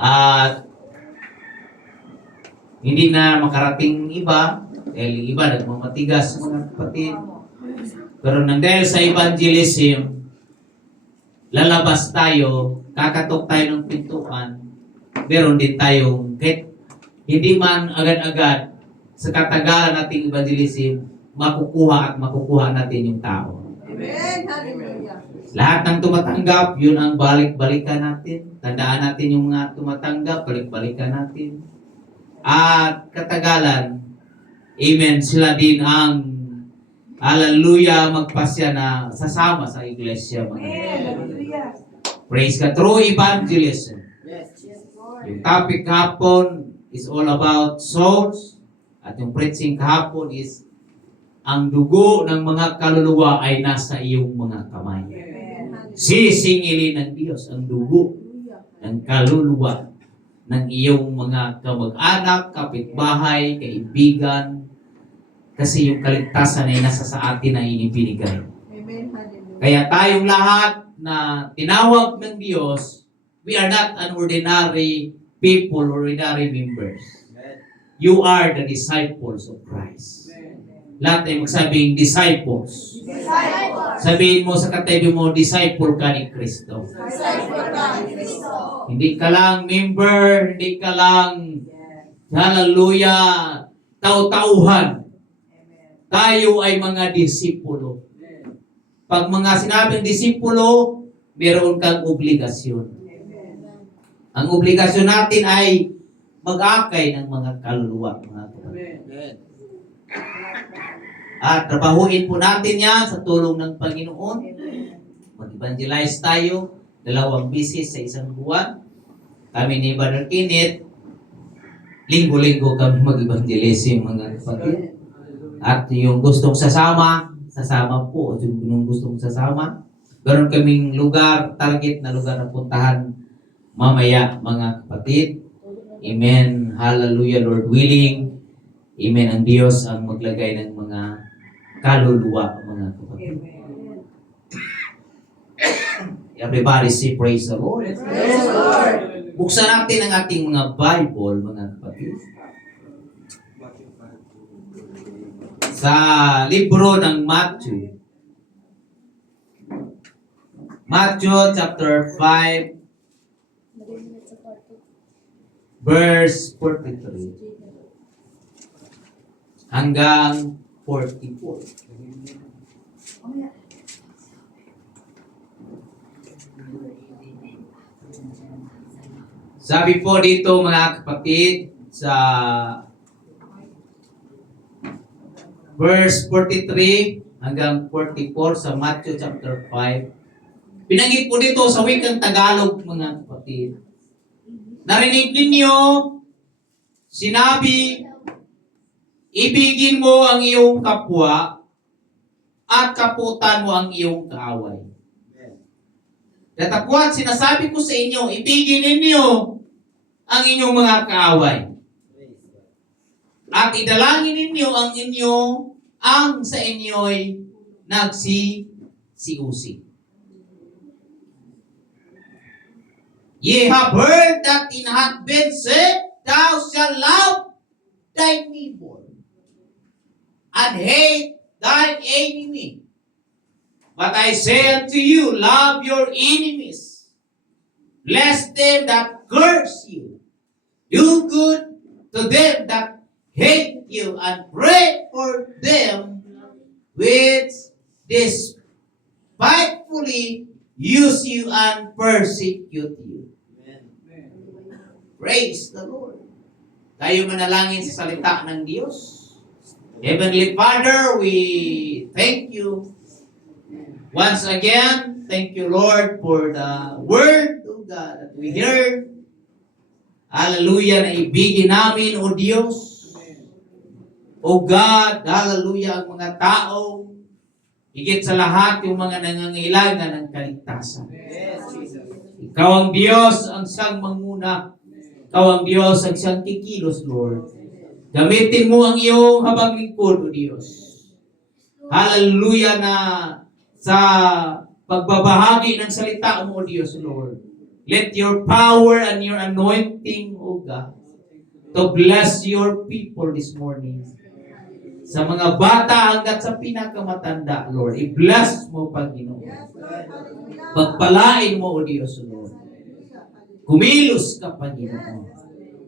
At hindi na makarating iba dahil iba nagmamatigas mga kapatid. Pero nang dahil sa evangelism, lalabas tayo, kakatok tayo ng pintuan, meron din tayong kahit hindi man agad-agad sa katagalan nating evangelism, makukuha natin yung tao. Amen. Hallelujah. Lahat ng tumatanggap, yun ang balik-balikan natin. Tandaan natin yung mga tumatanggap, balik-balikan natin. At katagalan, amen, sila din ang hallelujah, magpasya na sasama sa iglesia. Hallelujah. Praise God. True evangelism. Yes, Lord. Yung topic kahapon is all about souls. At yung preaching kahapon is ang dugo ng mga kaluluwa ay nasa iyong mga kamay. Amen. Sisingilin ng Diyos ang dugo ng kaluluwa ng iyong mga kamag-anak, kapitbahay, kaibigan, kasi yung kaligtasan ay nasa sa atin na inibinigay. Amen. Hallelujah. Kaya tayong lahat na tinawag ng Diyos, we are not an ordinary people, ordinary members. You are the disciples of Christ. Lahat ay magsabing disciples. Disciple. Sabihin mo sa katabi mo, disciple ka ni Kristo. Disciple ka ni Kristo. Hindi ka lang member, hindi ka lang, hallelujah, tau-tauhan. Tayo ay mga disipulo. Pag mga sinabing disipulo, meron kang obligasyon. Ang obligasyon natin ay mag-akay ng mga kaluluwa. At trabahuin po natin yan sa tulong ng Panginoon. Mag-evangelize tayo 2 beses sa isang buwan. Kami ni Brother Kenneth, linggo-linggo kami mag-evangelize mga kapatid. At yung gustong sasama po. Yung gustong sasama. Meron kaming lugar, target na lugar na puntahan mamaya mga kapatid. Amen. Hallelujah, Lord willing. Amen. Ang Diyos ang maglagay ng mga kaluluwa mga kapatid. Everybody say praise the Lord. Praise the Lord. Buksan natin ang ating mga Bible mga kapatid. Sa libro ng Matthew. Matthew chapter 5 verse 43 hanggang 44. Sabi po dito mga kapatid sa verse 43 hanggang 44 sa Matthew chapter 5. Binanggit po dito sa wikang Tagalog mga kapatid. Narinig ninyo, sinabi, ibigin mo ang iyong kapwa at kaputan mo ang iyong kaaway. Datapwat, sinasabi ko sa inyo, ibigin ninyo ang inyong mga kaaway. At idalangin ninyo ang sa inyo'y nagsisiusi. Ye have heard that it hath been said, thou shalt love thy neighbor and hate thine enemy. But I say unto you, love your enemies, bless them that curse you, do good to them that hate you, and pray for them which despitefully use you and persecute you. Praise the Lord. Tayo manalangin sa salita ng Diyos. Heavenly Father, we thank you. Once again, thank you, Lord, for the word of God that we heard. Hallelujah, na ibigin namin, O Diyos. O God, hallelujah, ang mga tao, higit sa lahat, yung mga nangangailangan ng kaligtasan. Ikaw ang Diyos, ang siyang manguna. Ikaw ang Diyos, ang siyang kikilos, Lord. Gamitin mo ang iyong habang lingkod, O Diyos. Hallelujah na sa pagbabahagi ng salita mo, O Diyos, Lord. Let your power and your anointing, O God, to bless your people this morning. Sa mga bata hanggat sa pinakamatanda, Lord, i-bless mo, Panginoon. Pagpalain mo, O Diyos, Lord. Kumilos ka, Panginoon.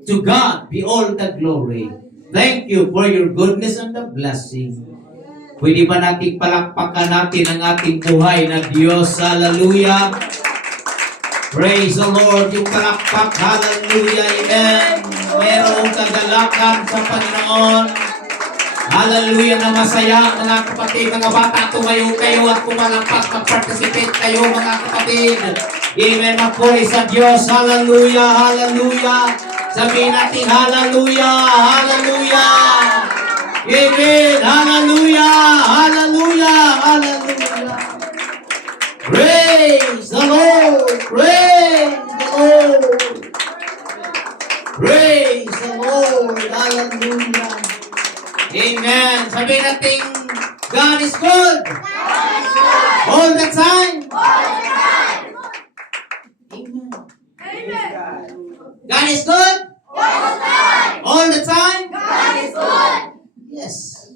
To God be all the glory. Thank you for your goodness and the blessing. Pwede ba nating palakpakan natin ang ating buhay na Diyos? Hallelujah. Praise the Lord. Yung palakpak. Hallelujah. Amen. Merong kagalakan sa Panginoon. Hallelujah na masaya, mga kapatid, mga bata, tumayo kayo at pumalakpak, mag-participate kayo, mga kapatid. Amen. Magpuri sa Diyos. Hallelujah. Hallelujah. Sabihin natin, hallelujah. Hallelujah. Amen. Hallelujah. Hallelujah. Hallelujah. Praise the Lord. Praise the Lord. Praise the Lord. Hallelujah. Amen. Sabihin natin, God is good. All the time. Amen. God is good. All the time. Yes.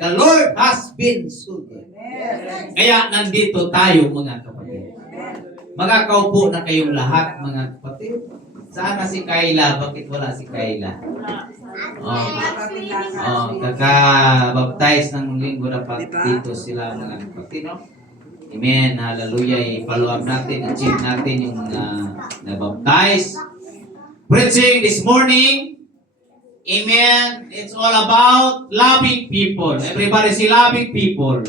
The Lord has been so good. Kaya nandito tayo, mga kapatid. Magkakaupo na kayong lahat, mga kapatid. Saan na si Kayla? Bakit wala si Kayla? Kaka-baptize ng linggo na dito sila, mga kapatid, no? Amen. Hallelujah. I-follow up natin, i-check natin yung na-baptize. Preaching this morning. Amen. It's all about loving people. Everybody say loving people.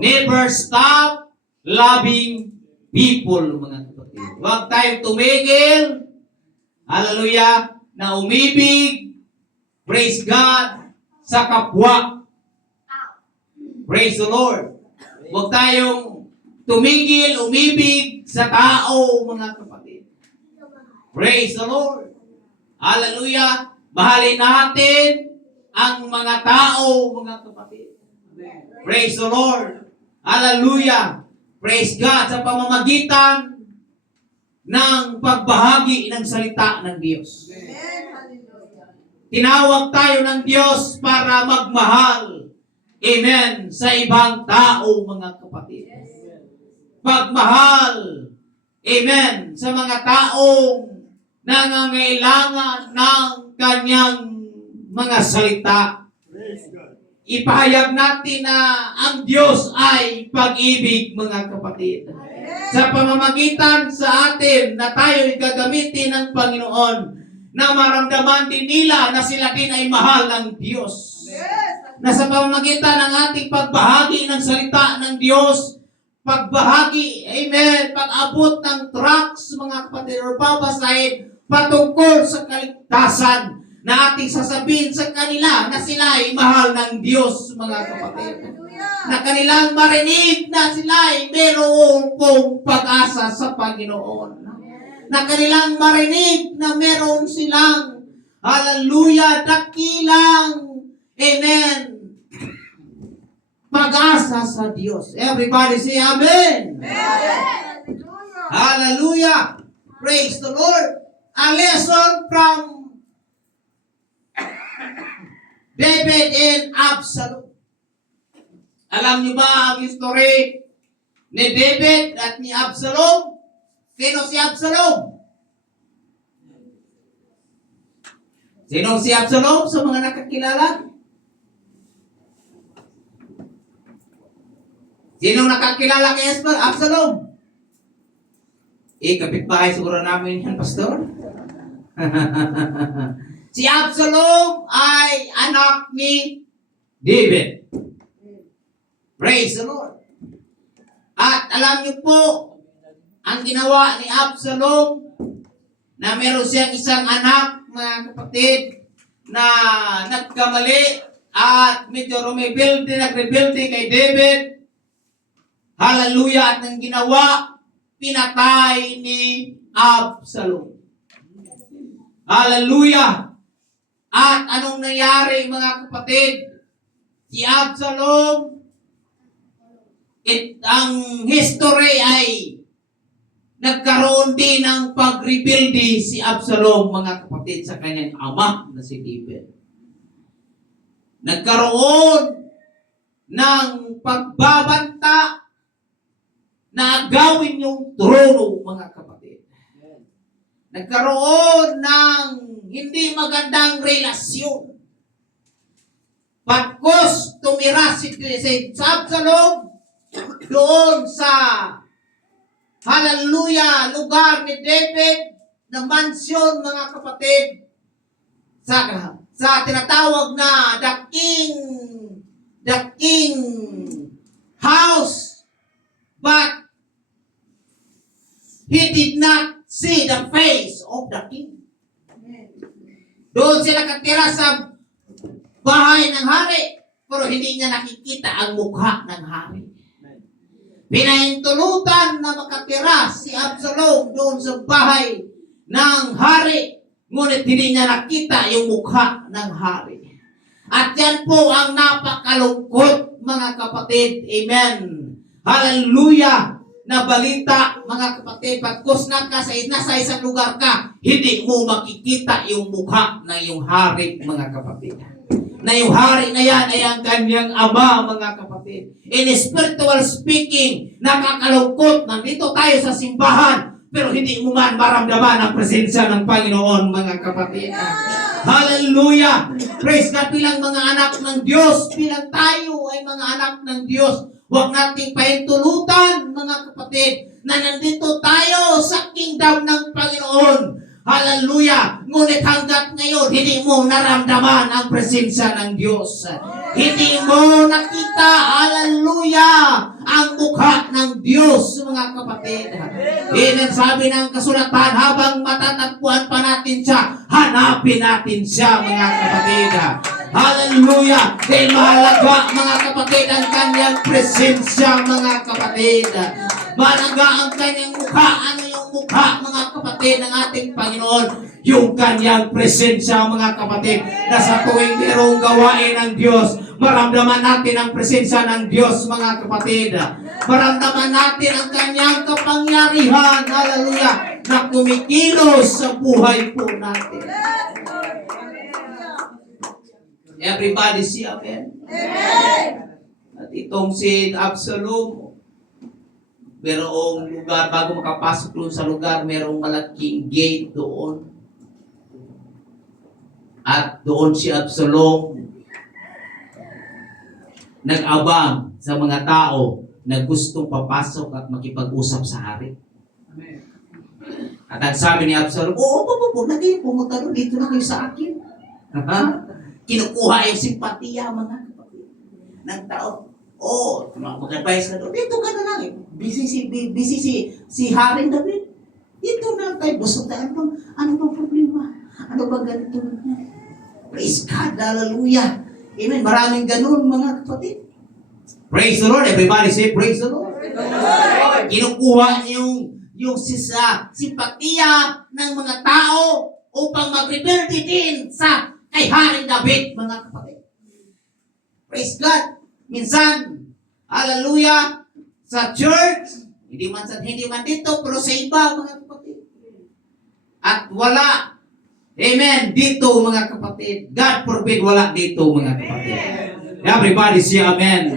Never stop loving people, mga kapatid. Huwag tayong tumigil. Hallelujah. Na umibig. Praise God. Sa kapwa. Praise the Lord. Huwag tayong tumigil, umibig sa tao, mga kapatid. Praise the Lord. Hallelujah. Mahalin natin ang mga tao, mga kapatid. Praise the Lord. Hallelujah. Praise God sa pamamagitan ng pagbahagi ng salita ng Diyos. Tinawag tayo ng Diyos para magmahal. Amen. Sa ibang tao, mga kapatid. Pagmahal. Amen. Sa mga taong nangangailangan ng kanyang mga salita. Ipahayag natin na ang Diyos ay pag-ibig, mga kapatid. Sa pamamagitan sa atin na tayo'y gagamitin ng Panginoon, na maramdaman din nila na sila din ay mahal ng Diyos. Na sa pamamagitan ng ating pagbahagi ng salita ng Diyos, pagbahagi, amen, pag-abot ng tracts, mga kapatid, or babasahin patungkol sa kaligtasan, na ating sasabihin sa kanila na sila ay mahal ng Diyos, mga kapatid. Na kanilang marinig na sila ay mayroong pong pag-asa sa Panginoon. Na kanilang marinig na mayroon silang, hallelujah, dakilang, amen, pag-asa sa Diyos. Everybody say amen. Amen. Hallelujah. Praise the Lord. A lesson from David and Absalom. Alam niyo ba ang history ni David at ni Absalom? Sino si Absalom? Sino si Absalom sa mga nakakilala? Sinong nakakilala kay Absalom? Kapitbahay siguro namin yan, pastor. Si Absalom ay anak ni David. Praise the Lord. At alam niyo po, ang ginawa ni Absalom, na meron siyang isang anak, mga kapatid, na nagkamali at medyo nagrebuild kay David. Hallelujah. At ang ginawa, pinatay ni Absalom. Hallelujah. At anong nangyari, mga kapatid? Si Absalom, ang history ay nagkaroon din ng pag-rebelde si Absalom, mga kapatid, sa kanyang ama na si David. Nagkaroon ng pagbabanta na agawin yung trono, mga kapatid. Nagkaroon ng hindi magandang relasyon. Patkos tumira si Absalom doon sa hallelujah, lugar ni David na mansyon, mga kapatid, sa tinatawag na the king house, but he did not see the face of the king. Doon sila katira sa bahay ng hari, pero hindi niya nakikita ang mukha ng hari. Pinahintulutan na makatira si Absalom doon sa bahay ng hari, ngunit hindi niya nakita yung mukha ng hari. At yan po ang napakalungkot, mga kapatid. Amen. Hallelujah. Na balita, mga kapatid, pagkos nasa isang lugar ka, hindi mo makikita yung mukha ng iyong hari, mga kapatid. Na yung hari na yan ay ang kanyang ama, mga kapatid. In spiritual speaking, nakakalungkot, nandito tayo sa simbahan, pero hindi mo man maramdaman ang presensya ng Panginoon, mga kapatid. Hallelujah! Praise God, bilang mga anak ng Diyos, bilang tayo ay mga anak ng Diyos, huwag nating pahintulutan, mga kapatid, na nandito tayo sa kingdom ng Panginoon. Hallelujah! Ngunit hanggat ngayon, hindi mo naramdaman ang presensya ng Diyos. Hindi mo nakita, hallelujah, ang mukha ng Diyos, mga kapatid. Amen. Sabi ng kasulatan, habang matatagpuan pa natin siya, hanapin natin siya, mga kapatid. Hallelujah! Dahil mahalaga, mga kapatid, ang kanyang presensya, mga kapatid. Mahalaga ang kanyang mukha. Ano yung mukha, mga kapatid, ng ating Panginoon? Yung kanyang presensya, mga kapatid, na sa tuwing mayroong gawain ng Diyos, maramdaman natin ang presensya ng Diyos, mga kapatid. Maramdaman natin ang kanyang kapangyarihan, hallelujah, na kumikilos sa buhay po natin. Everybody say amen? Amen. At itong si Absalom, merong lugar, bago makapasok doon sa lugar, merong malaking gate doon. At doon si Absalom nag-abang sa mga tao na gustong papasok at makipag-usap sa hari. At ang sabi ni Absalom, oo, na kayo pumunta doon, dito na kayo sa akin. Kinukuha yung simpatiya, mga kapatid, ng tao. Mag-advise na doon, dito ka na lang. Busy si Haring David. Dito na tayo, gusto tayo. Ano bang problema? Ano bang ganito? Praise God, hallelujah. Amen. Maraming ganun, mga kapatid. Praise the Lord. Everybody say, praise the Lord. Kinukuha yung simpatiya ng mga tao upang mag-rebelde din sa kay Haring David, mga kapatid. Praise God. Minsan, hallelujah, sa church, hindi man dito, pero sa iba, mga kapatid. At wala, amen, dito, mga kapatid. God forbid, wala dito, mga kapatid. Everybody say amen.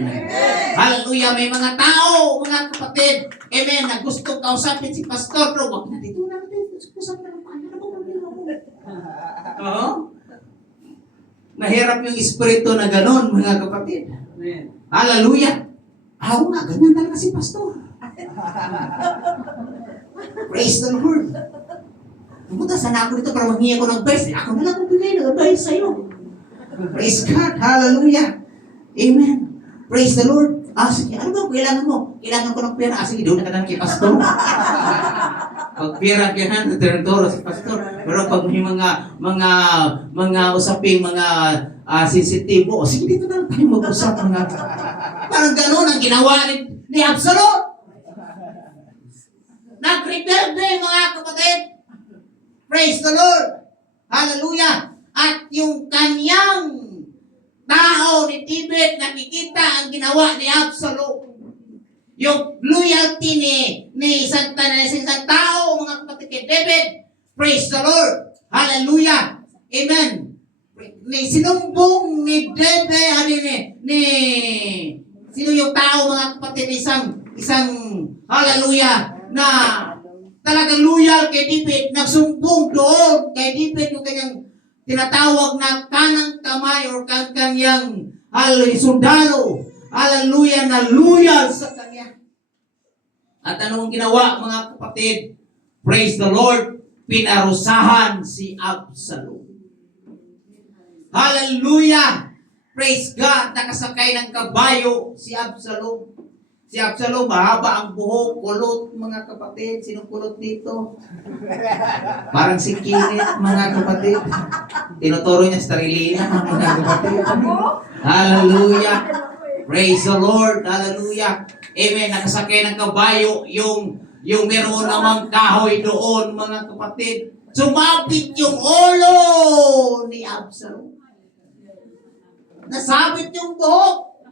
Hallelujah, may mga tao, mga kapatid, amen, na gusto kausapin si pastor, pero wag na dito natin, usap na lang, paano na ba problema mo? Oo. Mahirap yung espiritu na gano'n, mga kapatid. Amen. Hallelujah. Oo nga, ganyan talaga si pastor. Praise the Lord. Pumunta sana ako dito para maghingi ako ng advice. Ako na lang magbigay ng advice sa'yo. Praise God. Hallelujah. Amen. Praise the Lord. Sige. Ano ba kailangan mo? Kailangan ko ng pera. Sige, doon na ka lang kay pastor. Pag pera kailangan, tinuturo si pastor. Pero pag may mga usaping, mga sensitibo, sige, dito na lang tayo mag-usap. Parang gano'n ang ginawa ni Absalom. Nag-rebelde, mga kapatid. Praise the Lord. Hallelujah. At yung kanyang tao ni David, nakikita ang ginawa ni Absalom. Yung loyalty ni isang tao, mga kapatid, kay David. Praise the Lord. Hallelujah. Amen. Sinumbong ni David, sino yung tao, mga kapatid, isang hallelujah, na talagang loyal kay David, nagsumbong doon kay David, yung kanyang tinatawag na kanang kamay or kanyang sundalo, hallelujah, na loyal sa kanya. At anong ginawa, mga kapatid? Praise the Lord, pinarusahan si Absalom. Hallelujah! Praise God, nakasakay ng kabayo si Absalom. Si Absalom, mahaba ang buhok, kulot, mga kapatid. Sinong kulot dito? Parang si Kinit, mga kapatid. Tinuturo niya sa Tarilina, mga kapatid. Hallelujah! Praise the Lord! Hallelujah! Amen! Nakasakay ng kabayo, yung meron namang kahoy doon, mga kapatid. Sumabit yung ulo ni Absalom. Nasabit yung buhok.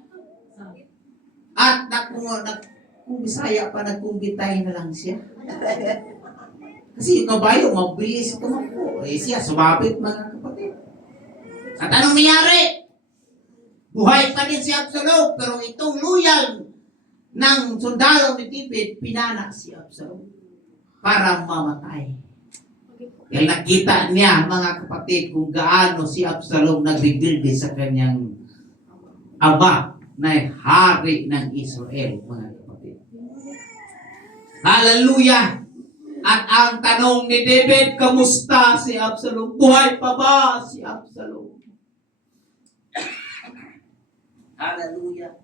At kung Bisaya pa, nagkumbitay na lang siya. Kasi yung kabayo, mabilis tumakbo. Siya, sumabit, mga kapatid. At anong nangyari? Buhay pa din si Absalom, pero itong loyal ng sundalo ni David, pinana si Absalom para mamatay. Dahil nakita niya, mga kapatid, kung gaano si Absalom nagdigildi sa kanyang ama na hari ng Israel, mga kapatid. Hallelujah! At ang tanong ni David, kamusta si Absalom? Buhay pa ba si Absalom? Hallelujah!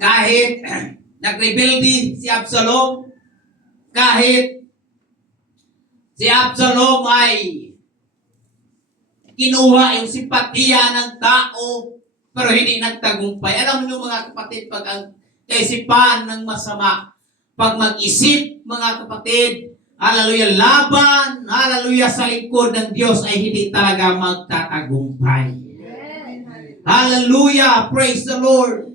Kahit nag-rebelde si Absalom, kahit si Absalom ay kinuha yung simpatiya ng tao, pero hindi nagtagumpay. Alam niyo, mga kapatid, pag ang kaisipan ng masama, pag mag-isip, mga kapatid, hallelujah, laban, hallelujah, sa likod ng Diyos ay hindi talaga magtatagumpay. Hallelujah, praise the Lord.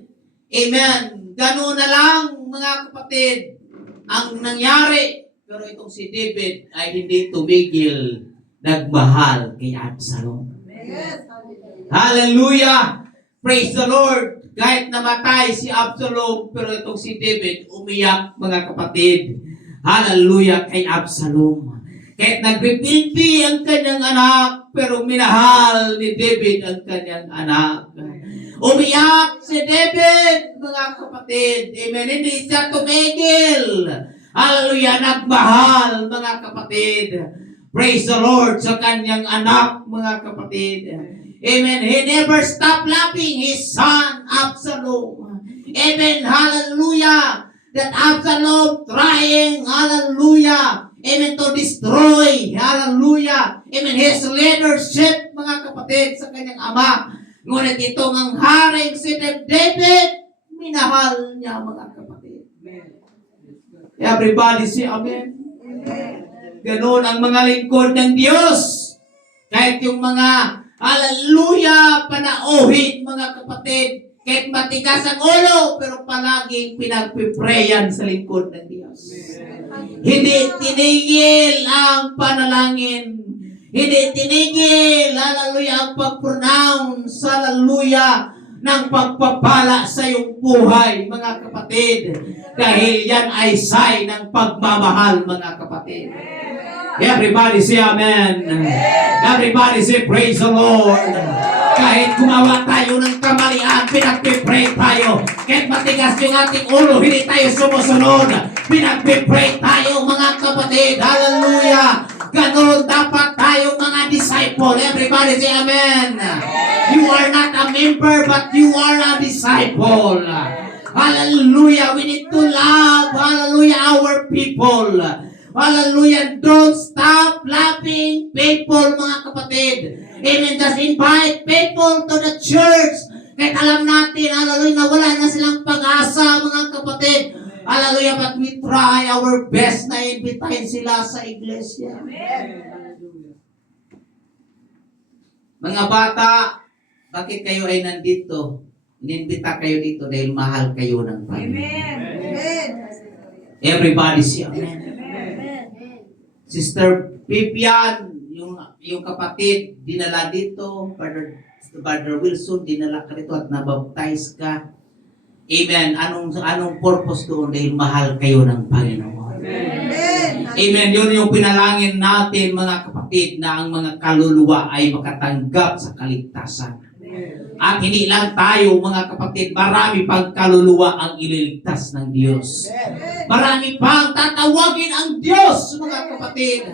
Amen. Ganoon na lang, mga kapatid, ang nangyari. Pero itong si David ay hindi tumigil, nagmahal kay Absalom. Hallelujah! Praise the Lord! Kahit namatay si Absalom, pero itong si David umiyak, mga kapatid. Hallelujah kay Absalom. Kahit nagpipilpi ang kanyang anak, pero minahal ni David ang kanyang anak. Umiyak si David, mga kapatid. Amen. Hindi siya tumigil. Hallelujah. Nagmahal, mga kapatid. Praise the Lord sa kanyang anak, mga kapatid. Amen. He never stopped loving his son, Absalom. Amen. Hallelujah. That Absalom trying, hallelujah, amen, to destroy, hallelujah, amen, his leadership, mga kapatid, sa kanyang ama. Ngunit itong ang haring si David, minahal niya, mga kapatid. Everybody say amen. Ganoon ang mga lingkod ng Diyos. Kahit yung mga, hallelujah, panauhin, mga kapatid, kahit matigas ang ulo, pero palaging pinagpiprayan sa lingkod ng Diyos. Hindi tinigil ang panalangin. Hindi tinigil, hallelujah, ang pag-pronounce, hallelujah, ng pagpapala sa iyong buhay, mga kapatid. Dahil yan ay sign ng pagmamahal, mga kapatid. Everybody say amen. Everybody say praise the Lord. Kahit gumawa tayo ng kamalian, pinagpipray tayo. Kahit matigas yung ating ulo, hindi tayo sumusunod. Pinagpipray tayo, mga kapatid. Hallelujah. Ganon dapat tayo, mga disciple. Everybody say amen. You are not a member, but you are a disciple. Hallelujah. We need to love, hallelujah, our people. Hallelujah. Don't stop loving people, mga kapatid. Amen. Just invite people to the church. Kahit alam natin, hallelujah, na wala na silang pag-asa, mga kapatid. Hallelujah. But we try our best na invitahin sila sa iglesia. Mga bata, Bakit kayo ay nandito? Inimbita kayo dito dahil mahal kayo ng Panginoon. Amen. Everybody say amen. Amen. Sister Pipian, yung kapatid, dinala dito. Brother Wilson, dinala ka dito at nabaptize ka. Amen. Anong purpose doon? Dahil mahal kayo ng Panginoon. Amen. Amen. Yun yung pinalangin natin mga kapatid na ang mga kaluluwa ay makatanggap sa kaligtasan. At hindi lang tayo mga kapatid, marami pang kaluluwa ang ililigtas ng Diyos. Marami pang tatawagin ang Diyos mga kapatid.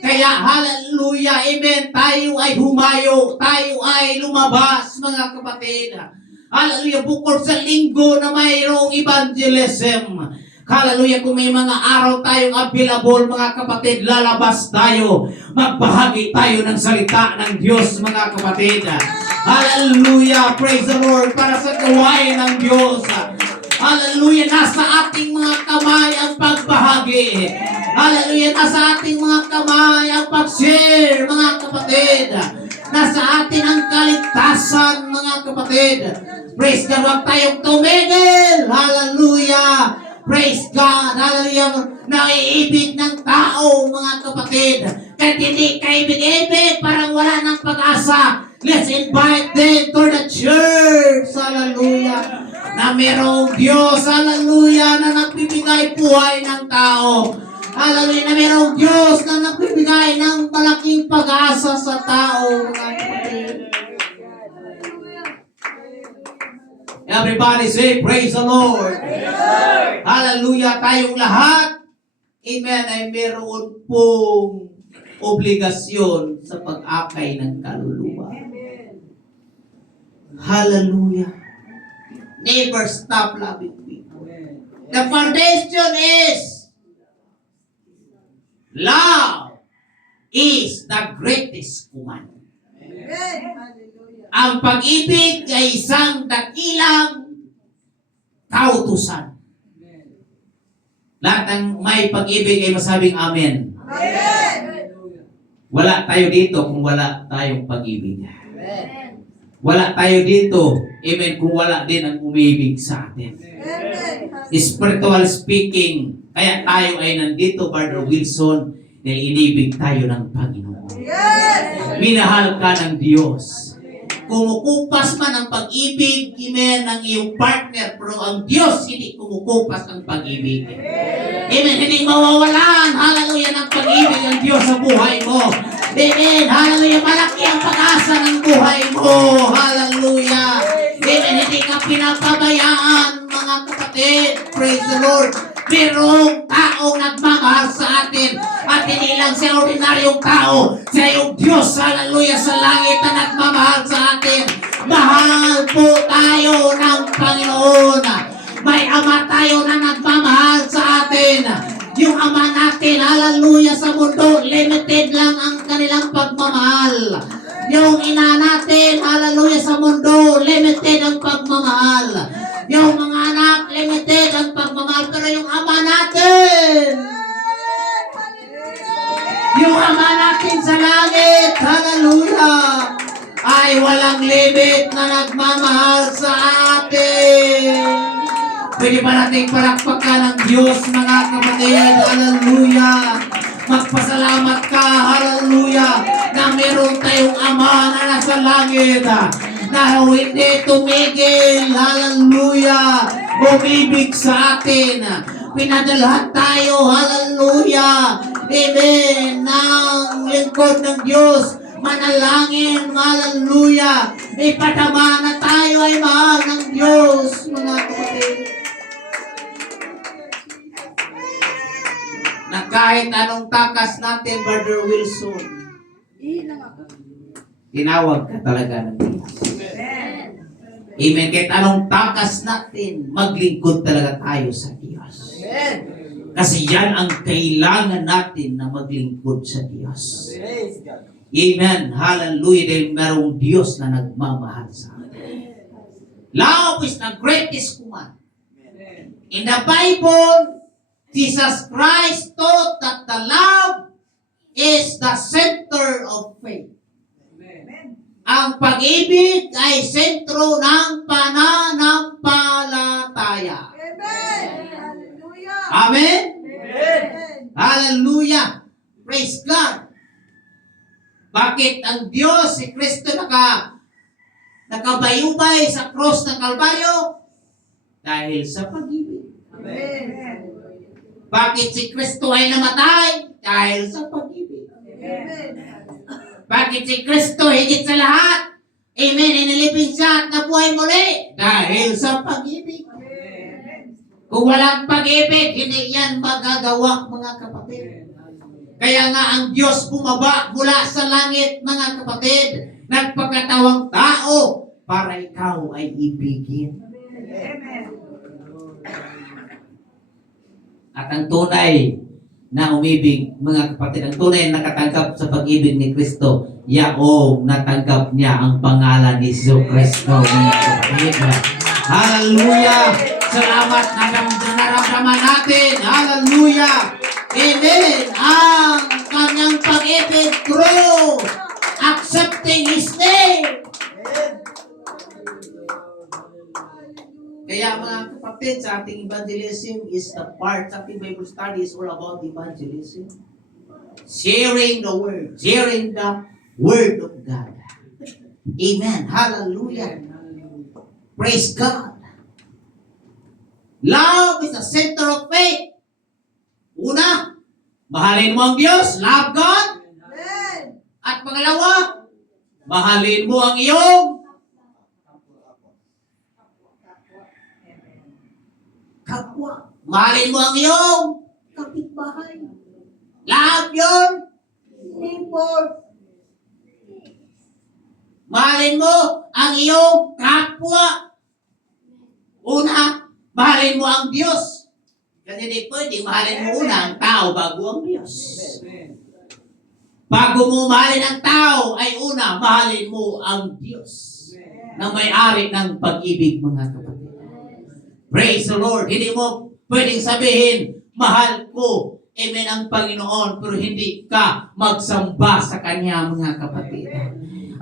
Kaya hallelujah, amen, tayo ay humayo, tayo ay lumabas mga kapatid. Hallelujah, bukod sa linggo na mayroong evangelism. Hallelujah, kung may mga araw tayong available mga kapatid, lalabas tayo. Magbahagi tayo ng salita ng Diyos mga kapatid. Hallelujah, praise the Lord, para sa gawain ng Diyos. Hallelujah, nasa ating mga kamay ang pagbahagi. Hallelujah, nasa ating mga kamay ang pag-share mga kapatid. Nasa atin ang kaligtasan mga kapatid. Praise God, huwag tayong tumigil. Hallelujah. Praise God. Hallelujah. Naiibig ng tao, mga kapatid. Kahit hindi kaibig-ibig, parang wala ng pag-asa. Let's invite them to the church. Hallelujah. Na merong Diyos. Hallelujah. Na nagbibigay buhay ng tao. Hallelujah. Na merong Diyos na nagbibigay ng malaking pag-asa sa tao, mga kapatid. Everybody say, praise the Lord. Hallelujah. Tayong lahat, amen, ay meron pong obligasyon sa pag-akay ng kaluluwa. Hallelujah. Never stop loving people. The foundation is love is the greatest command. Ang pag-ibig ay isang dakilang kautusan. Lahat ng may pag-ibig ay masabing amen. Amen. Wala tayo dito kung wala tayong pag-ibig. Amen. Wala tayo dito, amen, kung wala din ang umibig sa atin. Amen. Spiritual speaking, kaya tayo ay nandito, Brother Wilson, na inibig tayo ng Panginoon. Yes. Minahal ka ng Diyos. Kumukupas man ang pag-ibig, amen, ng iyong partner, pero ang Diyos hindi kumukupas ang pag-ibig. Amen, hindi mawawalan, hallelujah, ng pag-ibig ng Diyos sa buhay mo. Amen, hallelujah, malaki ang pag-asa ng buhay mo, hallelujah. Amen, hindi ka pinapabayaan, mga kapatid, praise the Lord. Merong taong nagmamahal sa atin at hindi lang siya ordinaryong tao, siya yung Diyos, hallelujah, sa langit na nagmamahal sa atin. Mahal po tayo ng Panginoon. May Ama tayo na nagmamahal sa atin. Yung Ama natin, hallelujah, sa mundo, limited lang ang kanilang pagmamahal. Yung ina natin, hallelujah, sa mundo, limited ang pagmamahal. Yung mga anak, limited ang pagmamahal. Pero yung Ama natin, yung Ama natin sa langit, hallelujah, ay walang limit na nagmamahal sa atin. Pwede ba nating palakpakan ng Diyos, mga kapatid, hallelujah. Magpasalamat ka, hallelujah, na meron tayong Ama na nasa langit, na hindi tumigil, hallelujah, umibig sa atin. Pinadalhan tayo, hallelujah, amen, ng lingkod ng Diyos, manalangin, hallelujah, ipadama na tayo ay mahal ng Diyos, mga kapatid. Na kahit anong takas natin, Brother Wilson, tinawag ka talaga ng Diyos. Amen. Kahit anong takas natin, maglingkod talaga tayo sa Diyos. Kasi yan ang kailangan natin na maglingkod sa Diyos. Amen. Hallelujah. Dahil merong Diyos na nagmamahal sa atin. Love is the greatest command. In the Bible, Jesus Christ taught that the love is the center of faith. ang pag-ibig ay sentro ng pananampalataya. Amen. Hallelujah. Amen? Amen. Hallelujah! Praise God! Bakit ang Diyos, si Kristo, nakabayubay sa cross ng Kalbaryo? Dahil sa pag-ibig. Amen. Bakit si Kristo ay namatay? Dahil sa pag-ibig. Amen. Bakit si Kristo higit sa lahat? Amen. Inilipin siya at nabuhay muli. Dahil sa pag-ibig. Kung walang pag-ibig, hindi yan magagawa, mga kapatid. Kaya nga ang Diyos bumaba mula sa langit, mga kapatid. Nagpagkatawang tao para ikaw ay ibigin. At ang tunay na umibig, mga kapatid, ang tunay na nakatanggap sa pag-ibig ni Kristo, yaong natanggap niya ang pangalan ni Jesu Kristo, mga kapatid. Hallelujah! Salamat na naramdaman natin. Hallelujah! Amen! Ang kanyang pag-ibig through accepting His name. Kaya mga kapatid, sa ating evangelism is the part, sa ating Bible study is all about evangelism. Sharing the word of God. Amen. Hallelujah. Praise God. Love is the center of faith. Una, mahalin mo ang Diyos, love God. Amen. At pangalawa, mahalin mo ang iyong kapwa. Mahalin mo ang iyong kapitbahay. Love your neighbor. Mahalin mo ang iyong kapwa. Una, mahalin mo ang Diyos. Kasi hindi pwede mahalin mo una ang tao bago ang Diyos. Bago mo mahalin ang tao, ay una, mahalin mo ang Diyos na may-ari ng pag-ibig, mga kapatid. Praise the Lord. Hindi mo pwedeng sabihin, mahal ko, amen, ang Panginoon, pero hindi ka magsamba sa Kanya, mga kapatid.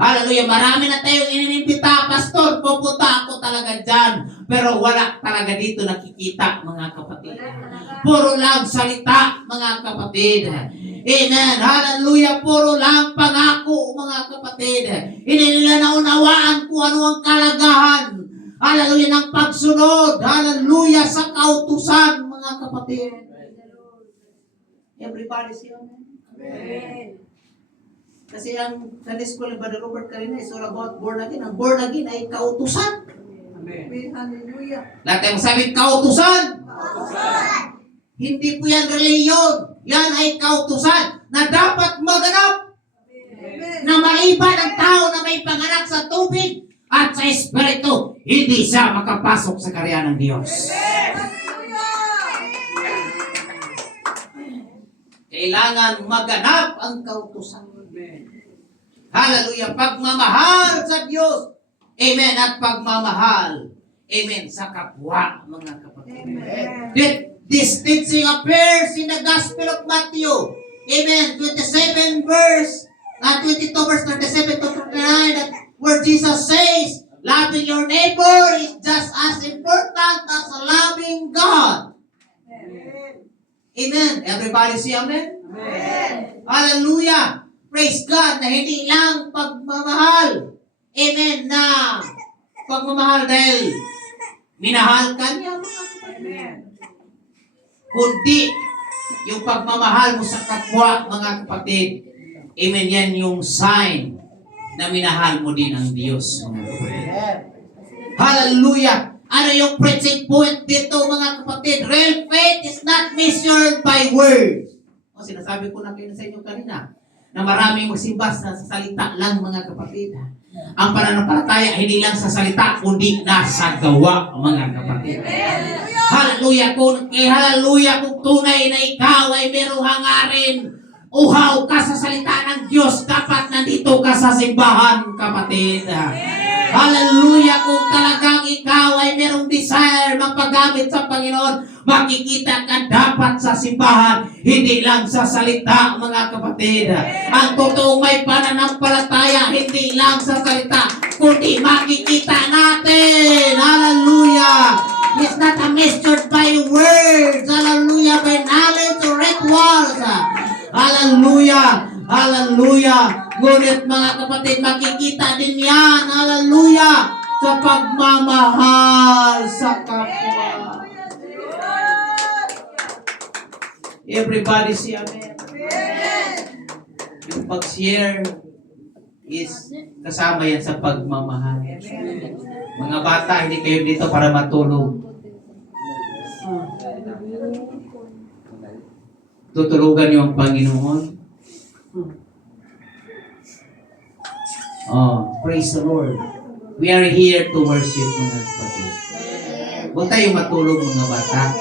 Hallelujah. Marami na tayong inimbita, Pastor, pupunta ako talaga dyan. Pero wala talaga dito nakikita, mga kapatid. Puro lang salita, mga kapatid. Amen. Hallelujah. Puro lang pangako, mga kapatid. Hindi nila naunawaan kung ano ang kalagahan. Hallelujah, ng pagsunod. Hallelujah, sa kautusan, mga kapatid. Everybody say amen. Amen. Kasi ang Sunday School ni Brother Robert kanina is all about born again. Ang born again ay kautusan. Amen. Hallelujah. Lahat tayo masabi, kautusan. Kautusan. Hindi po yan reliyon. Yan ay kautusan na dapat maganap. Amen. Na maiba ng tao na may panganak sa tubig at sa Espiritu, hindi siya makapasok sa karya ng Diyos. Kailangan maganap ang kautusan. Hallelujah. Pagmamahal sa Diyos. Amen. At pagmamahal. Amen. Sa kapwa, mga kapatid. Amen. This teaching appears in the Gospel of Matthew. Amen. 22 verse 37 to 39, that where Jesus says, loving your neighbor is just as important as loving God. Amen. Everybody say amen? Amen. Hallelujah. Praise God na hindi lang pagmamahal. Amen. Na pagmamahal dahil minahal ka niya, mga kapatid. Amen. Kundi yung pagmamahal mo sa kapwa, mga kapatid. Amen. Yan yung sign na minahal mo din ang Diyos, mga kapatid. Hallelujah. Ano yung preaching point dito, mga kapatid? Real faith is not measured by words. O, sinasabi ko na kayo sa inyo kanina na maraming magsimba sa salita lang, mga kapatid. Ang pananampalataya hindi lang sa salita, kundi nasa gawa, mga kapatid. Hallelujah. Hallelujah kung tunay na ikaw ay merong hangarin, uhaw ka sa salita ng Diyos, dapat nandito ka sa simbahan, kapatid. Hallelujah! Kung talagang ikaw ay merong desire mapagamit sa Panginoon, makikita ka dapat sa simbahan, hindi lang sa salita, mga kapatid. Ang totoong may pananampalataya, hindi lang sa salita, kundi makikita natin. Hallelujah! It's not a measured by words. Hallelujah! By knowledge or rituals. Hallelujah! Hallelujah! Ngunit mga kapatid, makikita din yan. Hallelujah! Sa pagmamahal sa kapwa. Everybody say amen. Yung pag-share is kasama yan sa pagmamahal. Mga bata, hindi kayo dito para matulog. Tutulugan niyo ang Panginoon. Oh, praise the Lord. We are here to worship, mga kapatid. Huwag tayong matulog, mga bata.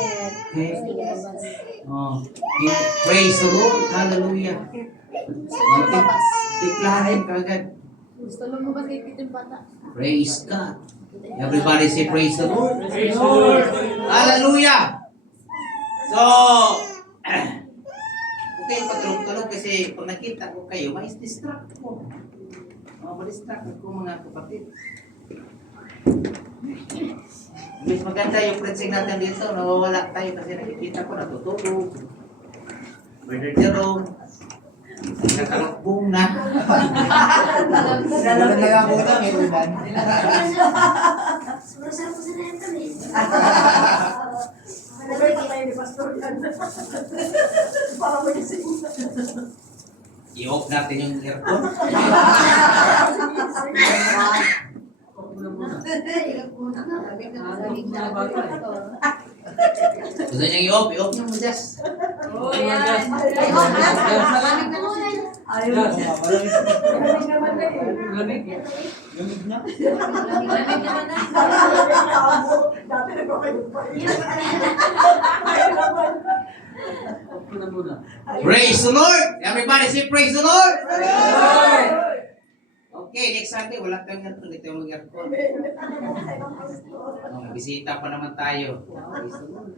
Okay? Oh, praise the Lord. Hallelujah. Tiklahin ka agad. Gusto mo ba kay Peter Bata? Praise God. Everybody say praise the Lord. Praise the Lord. Hallelujah. So, okay, patulog-tulog kasi pag nakita ko kayo, distract ko. Ma-distract ko, mga kapatid. Mas maganda yung preaching natin dito, nawawala tayo kasi nakikita ko natutulog. Brother Jerome, nakakalakbong na. I-off natin yung aircon. Gusto niyang i-off niyo mo just. Oh, yan. Malamig na kasi. Lamig naman na. Praise the Lord! Everybody say praise the Lord! Okay, next Sunday, wala tayong aircon. Dito yung mag-aircon. May bisita pa naman tayo. Praise the Lord.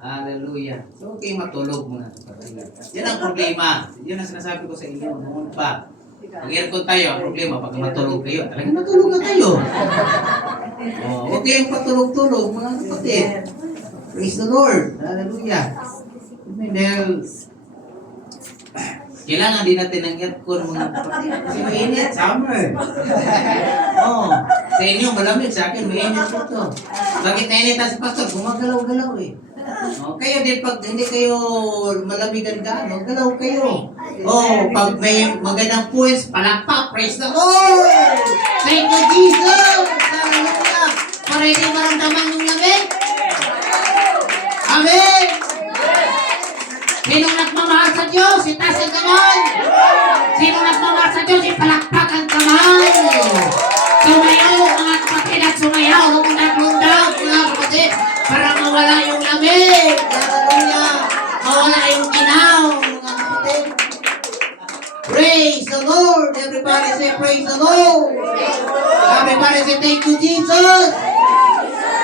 Hallelujah. So, okay, matulog mga kapatid. Yan ang problema. Yan ang sinasabi ko sa inyo. Noon pa. Mag-aircon tayo, ang problema, pag matulog kayo, talagang matulog na kayo. Oh, okay, yung patulog-tulog, mga kapatid. Praise the Lord. Hallelujah. Dahil, kailangan din natin ng aircon, mga kapatid. Kasi mainit, summer. Oh, sa inyo, malamig. Sa akin, mainit ito. Bakit nainitan si pastor? Gumagalaw-galaw eh. Oh, kayo din, pag hindi kayo malamigan gaano, galaw kayo. Oh, pag may magandang points, palakpak, praise the Lord! Thank you, Jesus! Hallelujah! Para hindi maramdaman yung lamig. Amen! Sinong nagmamahal sa Diyos, itaas ang kamay. Sinong nagmamahal sa Diyos, ipalakpak ang kamay. Sumayaw, mga kapatid, at sumayaw, lundag-lundag, mga kapatid, para mawala yung lamig. Hallelujah. Mawala yung ginaw, mga kapatid. Praise the Lord. Everybody say praise the Lord. Everybody say thank you, Jesus.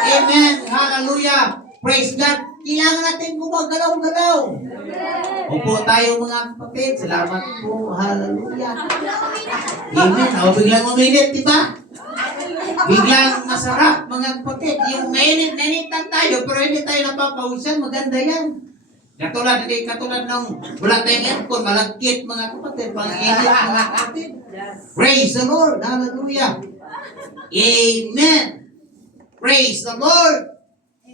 Amen. Hallelujah. Praise God. Kailangan natin gumagalaw-galaw. Upo tayo, mga kapatid. Salamat po. Hallelujah. Amen. O, biglang uminit, di ba? Biglang masarap, mga kapatid. Yung nainitan tayo, pero hindi tayo napapawisan. Maganda yan. Katulad ng wala tayong aircon, malagkit, mga kapatid. Pang-init, mga kapatid. Praise the Lord. Hallelujah. Amen. Praise the Lord.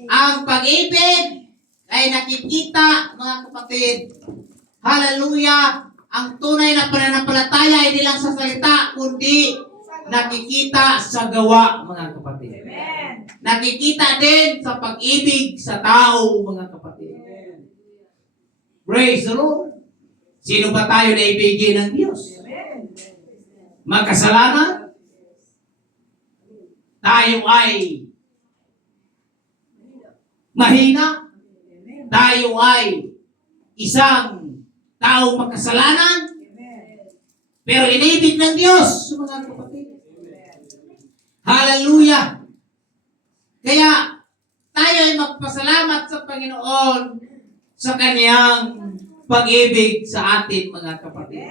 Ang pag-ibig ay nakikita, mga kapatid. Hallelujah. Ang tunay na pananampalataya hindi lang sa salita, kundi nakikita sa gawa, mga kapatid. Amen. Nakikita din sa pag-ibig sa tao, mga kapatid. Praise the Lord. Sino ba tayo na ibigin ng Diyos? Magkasalanan? Tayo ay mahina? Tayo ay isang taong makasalanan? Pero inibig ng Diyos, mga kapatid. Hallelujah! Kaya tayo ay magpasalamat sa Panginoon sa Kanyang pag-ibig sa atin, mga kapatid.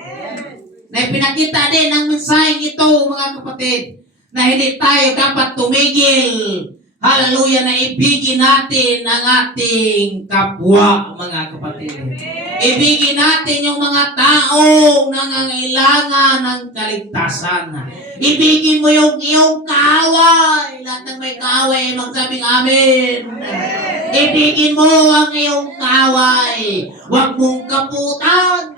Na ipinakita din ng mensaheng ito, mga kapatid, na hindi tayo dapat tumigil. Hallelujah, na ibigin natin ang ating kapwa, mga kapatid. Ibigin natin yung mga taong nangangailangan ng kaligtasan. Ibigin mo yung iyong kaaway. Lahat ng may kaaway, magsabing amen. Ibigin mo ang iyong kaaway. Huwag mong kaputan.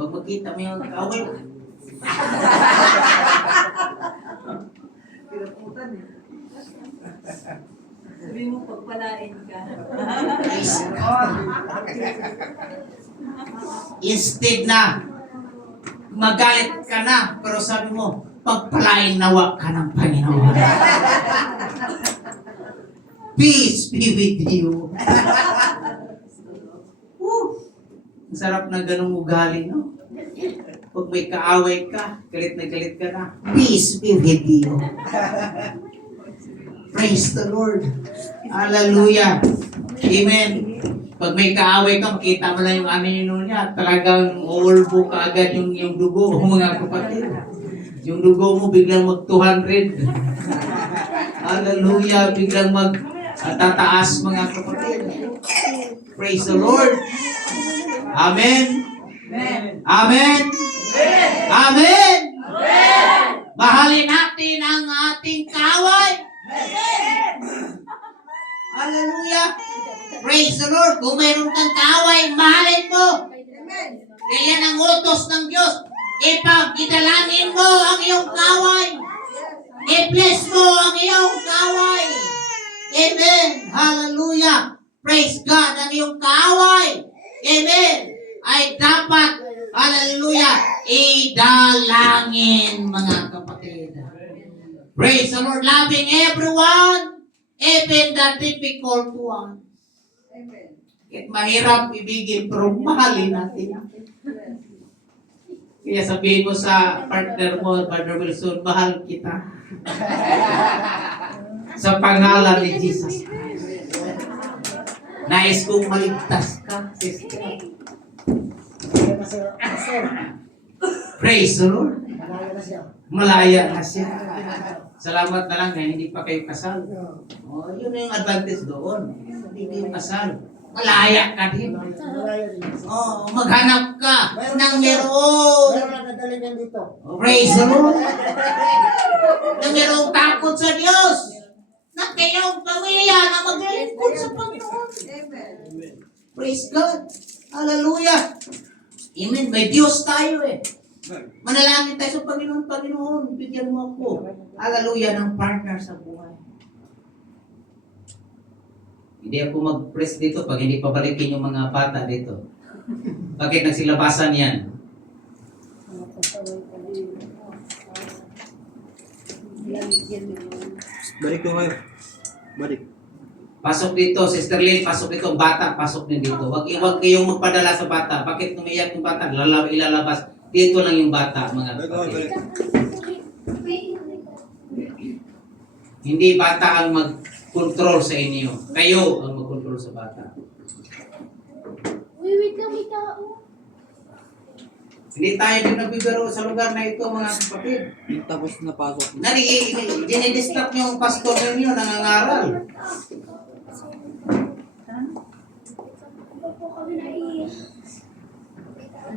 Huwag makita mo yung kaaway. Sabi mo, pagpalain ka. Instead na magalit ka na, pero sabi mo, pagpalain nawa ka ng Panginoon. Peace be with you. Ang sarap na ganung ugali, no? Pag may kaaway ka, galit ka na, peace be with you. Praise the Lord. Hallelujah. Amen. Pag may kaaway ka, makita mo lang yung anino niya, talagang uulbo ka agad yung dugo, mga kapatid. Yung dugo mo biglang mag-200. Hallelujah. Biglang tataas, mga kapatid. Praise the Lord. Amen. Amen. Amen. Mahalin natin ang ating kaaway. Hallelujah. Praise the Lord. Kung mayroon kang kaaway, mahalin mo. Kaya yan ang utos ng Diyos. Ipag-idalangin mo ang iyong kaaway. I-bless mo ang iyong kaaway. Amen. Hallelujah. Praise God. Ang iyong kaaway. Amen. Ay dapat, hallelujah, idalangin, mga kapatid. Praise the Lord. Loving everyone, even the difficult ones. Kahit mahirap ibigin, pero mahalin natin. Kaya sabihin mo sa partner mo, Brother Wilson, mahal kita. Sa pangalan ni Jesus Christ. Nais kong maligtas ka, sister. Praise the Lord. Malaya na siya. Salamat na lang na hindi pa kayo kasal. Oh, yun yung advantage doon. Hindi kayo kasal. Malaya ka din. Oh, maghanap ka ng meron. Praise the Lord. Na merong takot sa Diyos. Na kayong pamilya na maglingkod sa Panginoon. Praise God. Hallelujah. Amen. May Diyos tayo eh. Manalangin tayo sa Panginoon. Panginoon, bigyan mo ako. Hallelujah, ng partner sa buhay. Hindi ako mag-press dito pag hindi pabalikin yung mga bata dito. Bakit nagsilabasan yan? Balik ko kayo. Balik. Pasok dito, Sister Lynn, pasok dito, bata, pasok din dito. Huwag kayong magpadala sa bata. Bakit umiyak yung bata? Ilalabas. Dito lang yung bata, mga kapatid. Hindi bata ang mag-control sa inyo. Kayo ang mag-control sa bata. Wait lang, may tao. Hindi tayo din nagbibiro sa lugar na ito, mga kapatid. Tapos napasok. Dinidistruct niyo ang pastor ninyo, nangangaral.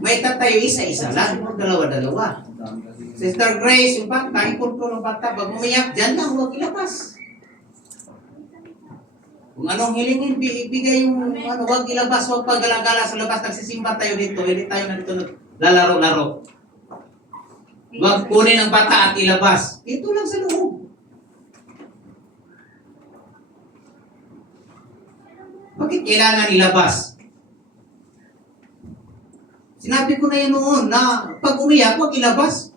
May tatayo isa-isa lang, dalawa-dalawa. Sister Grace, yung bata, i-control ang bata. Pag umiyak, dyan lang, huwag ilabas. Kung anong hilingin, ibigay yung huwag ilabas, huwag paggalagala sa labas. Nagsisimba tayo dito, hindi tayo na dito lalaro-laro. Huwag kunin ang bata at ilabas. Dito lang sa loob. Bakit kailangan ilabas? Sinabi ko na yun noon na pag umiyak, huwag ilabas.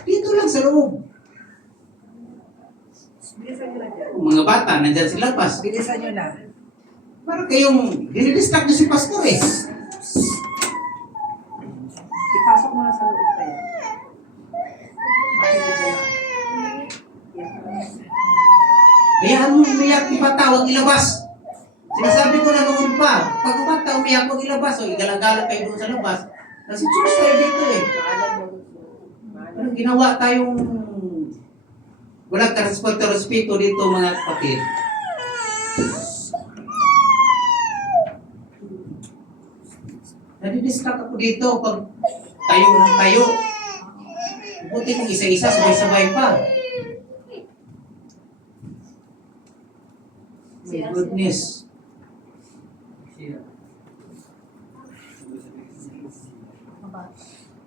Dito lang sa loob. Mga bata, nandyan sa labas. Bilisan nyo na. Parang kayong dinidistract niyo si pastor eh. Ipasok mo na sa loob kayo. Hayaan mo umiyak ni bata, huwag ilabas. Sinasabi ko na noon pa, pag bata umiyak, huwag ilabas. O igala-gala kayo doon sa labas. Kasi church tayo dito eh. Parang ginawa tayong walang karespeto dito mga kapatid. Nadidistract ako dito pag tayo ng tayo. Buti kung isa-isa, sabay-sabay pa. My goodness.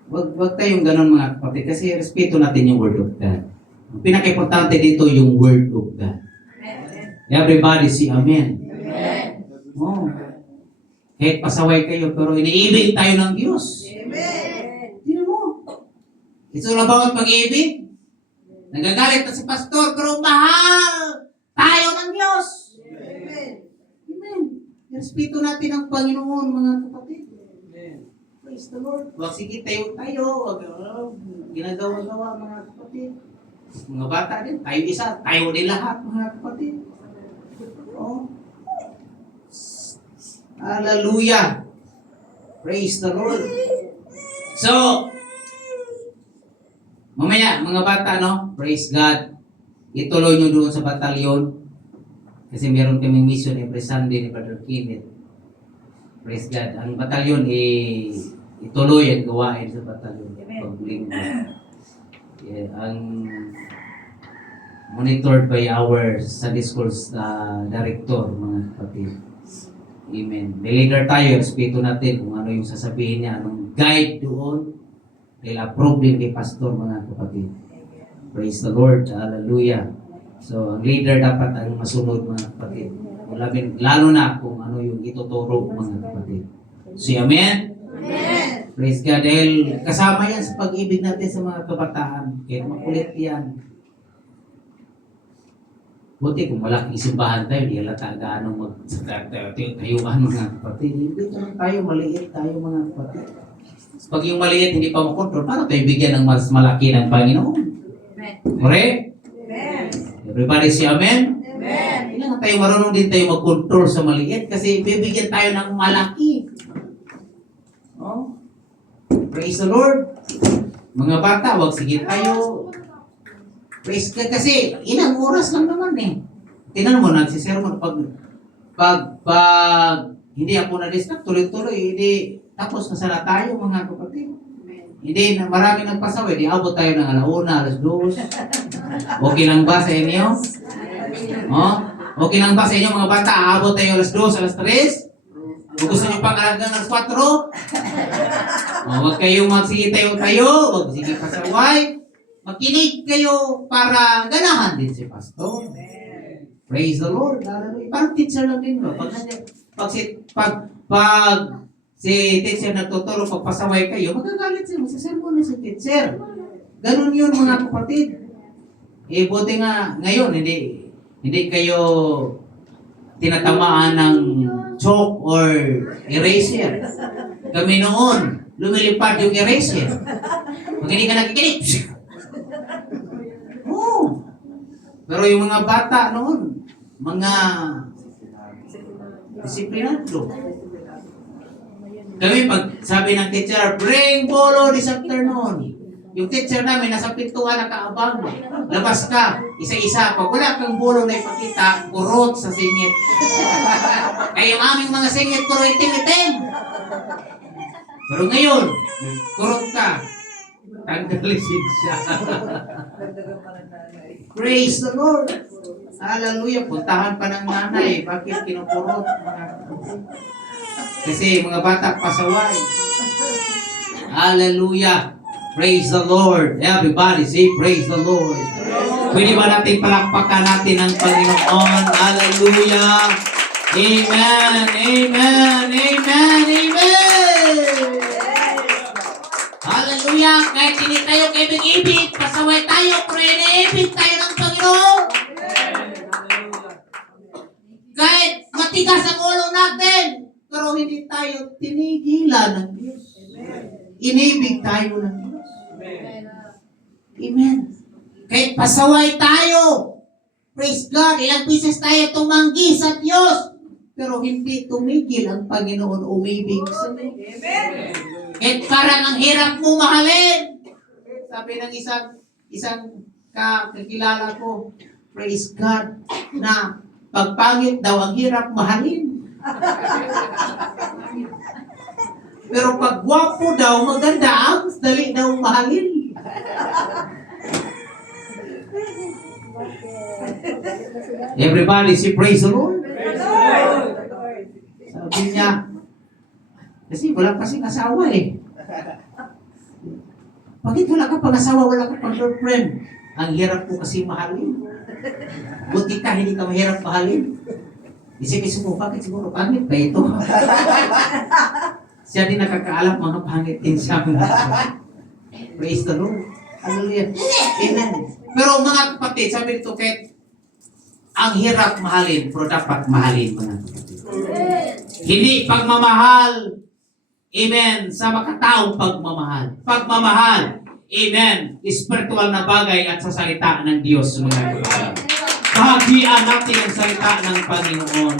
Wag tayong ganun mga kapatid kasi respeto natin yung word of God. Ang pinaka-importante dito yung word of God. Everybody say amen. Oh. Kahit pasaway kayo pero iniibig tayo ng Diyos. Tingnan mo. It's all about pag-ibig. Nagagalit na si pastor pero mahal tayo ng Diyos. Amen. Respeto natin ang Panginoon mga kapatid. Praise the Lord. Wag sige tayo. Wag ginagawa-gawa mga kapatid. Mga bata din, tayo isa, tayo din lahat mga kapatid. Oh. Hallelujah. Praise the Lord. So, mamaya mga bata no, praise God. Ituloy nyo doon sa batalyon. Kasi meron kaming mission every Sunday ni Brother Kenneth. Praise God. Ang batalyon ituloy ang gawain sa batalyon. Paglinggo. Yeah, ang monitored by our Sunday schools director, mga kapatid. Amen. May leader tayo, respeto natin kung ano yung sasabihin niya, anong guide doon. Dahil approve din kay pastor, mga kapatid. Praise the Lord. Hallelujah. So, ang leader dapat ang masunod, mga kapatid. Lalo na kung ano yung ituturo, mga kapatid. So, amen? Amen. Praise God. Dahil kasama yan sa pag-ibig natin sa mga kabataan. Kaya makulit yan. Buti kung malaking simbahan tayo, hindi halata gaano tayuan mga kapatid. Hindi tayo maliit tayo mga kapatid. Pag yung maliit hindi pa makontrol, paano tayo bigyan ng mas malaki ng Panginoon? Correct? Everybody say amen? Amen. Kailangan tayo marunong din tayo mag-control sa maliit kasi bibigyan tayo ng malaki. Oh? Praise the Lord. Mga bata, wag sige tayo. Praise God kasi ilang oras lang naman eh. Tingnan mo, nagsisermon pag hindi ako na-distract, tuloy-tuloy, hindi tapos nasala tayo mga kapatid. Hindi, marami nagpasaway, di abot tayo ng alauna, alas 2. Okay lang ba sa inyo? Oh? Okay lang ba sa inyo mga bata, aabot tayo alas 2, alas 3? O gusto nyo pang hanggang alas 4? Huwag kayong magsige tayo, huwag sige pasaway. Makinig kayo para ganahan din si pastor. Praise the Lord. Parang teacher lang din ba? Pag si teacher nagtuturo, pagpasaway kayo, magagalit siya. Magsasermon na si teacher. Ganun yun mga kapatid. Buti nga ngayon, hindi kayo tinatamaan ng chalk or eraser. Kami noon, lumilipad yung eraser. Pag hindi ka nakikinig, oh. Pero yung mga bata noon, mga disiplinado. Kami pag sabi ng teacher, bring polo this afternoon. Yung teacher namin nasa pintuan nakaabang. Labas ka, isa-isa. Pag wala kang bolo na ipakita, kurot sa singit. Kaya yung aming mga singit, puro itim-itim. Pero ngayon, kurot ka. Tanggalin siya. Praise the Lord. Hallelujah. Puntahan pa ng nanay. Bakit kinukurot? Kasi mga bata pasaway. Hallelujah. Praise the Lord. Everybody say praise the Lord. Pwede ba natin palakpakan natin ang Panginoon? Hallelujah. Amen. Amen. Amen. Amen. Hallelujah. Kahit hindi tayo kaibig-ibig, pasaway tayo, pero iniibig tayo ng Panginoon. Kahit matigas ang ulo natin. Pero hindi tayo tinigilan ng Diyos. Inibig tayo ng Diyos. Amen. Kahit pasaway tayo. Praise God. Ilang beses tayo tumanggi sa Diyos. Pero hindi tumigil ang Panginoon umibig sa iyo. Kahit parang ang hirap mo mahalin. Sabi ng isang kakilala ko, praise God, na pagpangit daw ang hirap mahalin. Pero pag gwapo daw, maganda ang dali daw mahalin. Everybody say praise the Lord. Sabi niya, kasi wala kasing asawa eh. Bakit wala ka pang asawa, wala ka pang girlfriend? Ang hirap ko kasi mahalin. Buti ka, hindi ka mahirap mahalin. Isip-isip mo, bakit siguro pangit ba ito? Siya din nakakaalam, mga pangit din siya. Praise the Lord. Hallelujah. Amen. Pero mga kapatid, sabi nito, kahit ang hirap mahalin, pero dapat mahalin mga kapatid. Hindi pagmamahal, amen, sa makataong pagmamahal. Pagmamahal, amen, spiritual na bagay at sa salita ng Diyos mga kapatid. Bahagian natin ang salita ng Panginoon.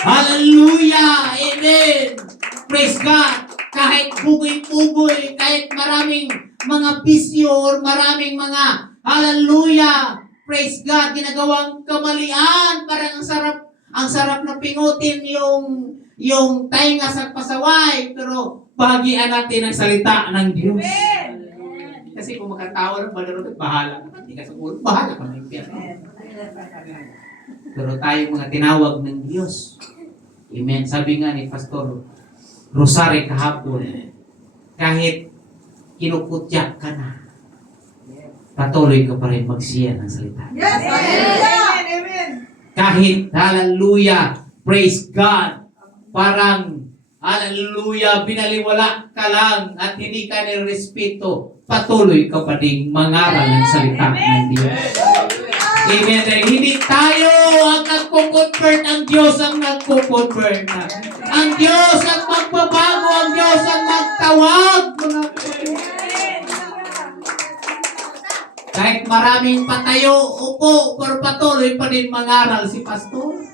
Hallelujah! Amen! Praise God! Kahit bugoy-bugoy, kahit maraming mga bisyo or maraming mga hallelujah! Praise God! Ginagawang kamalian. Parang ang sarap na pingutin yung tainga sa pasaway. Pero bahagian natin ang salita ng Diyos. Kasi kung makatawa ng balaro, bahala ka. Hindi ka sa ulo, bahala ka ng impyerno. Pero tayo mga tinawag ng Diyos. Amen. Sabi nga ni Pastor Rosario kahapon, kahit kinukutyak ka na, patuloy ka pa rin magsiya ng salita. Yes! Amen! Kahit, hallelujah, praise God, parang, hallelujah, binaliwala ka lang at hindi ka nirespeto, patuloy ka pa rin mangaral ng salita ng Diyos. Amen. Dahil hindi tayo ang nagpo-convert, ang Diyos ang nagpo-convert. Ang Diyos ang magbabago, ang Diyos ang magtawag. Kahit maraming patayo, upo, pero patuloy pa din mangaral si Pastor.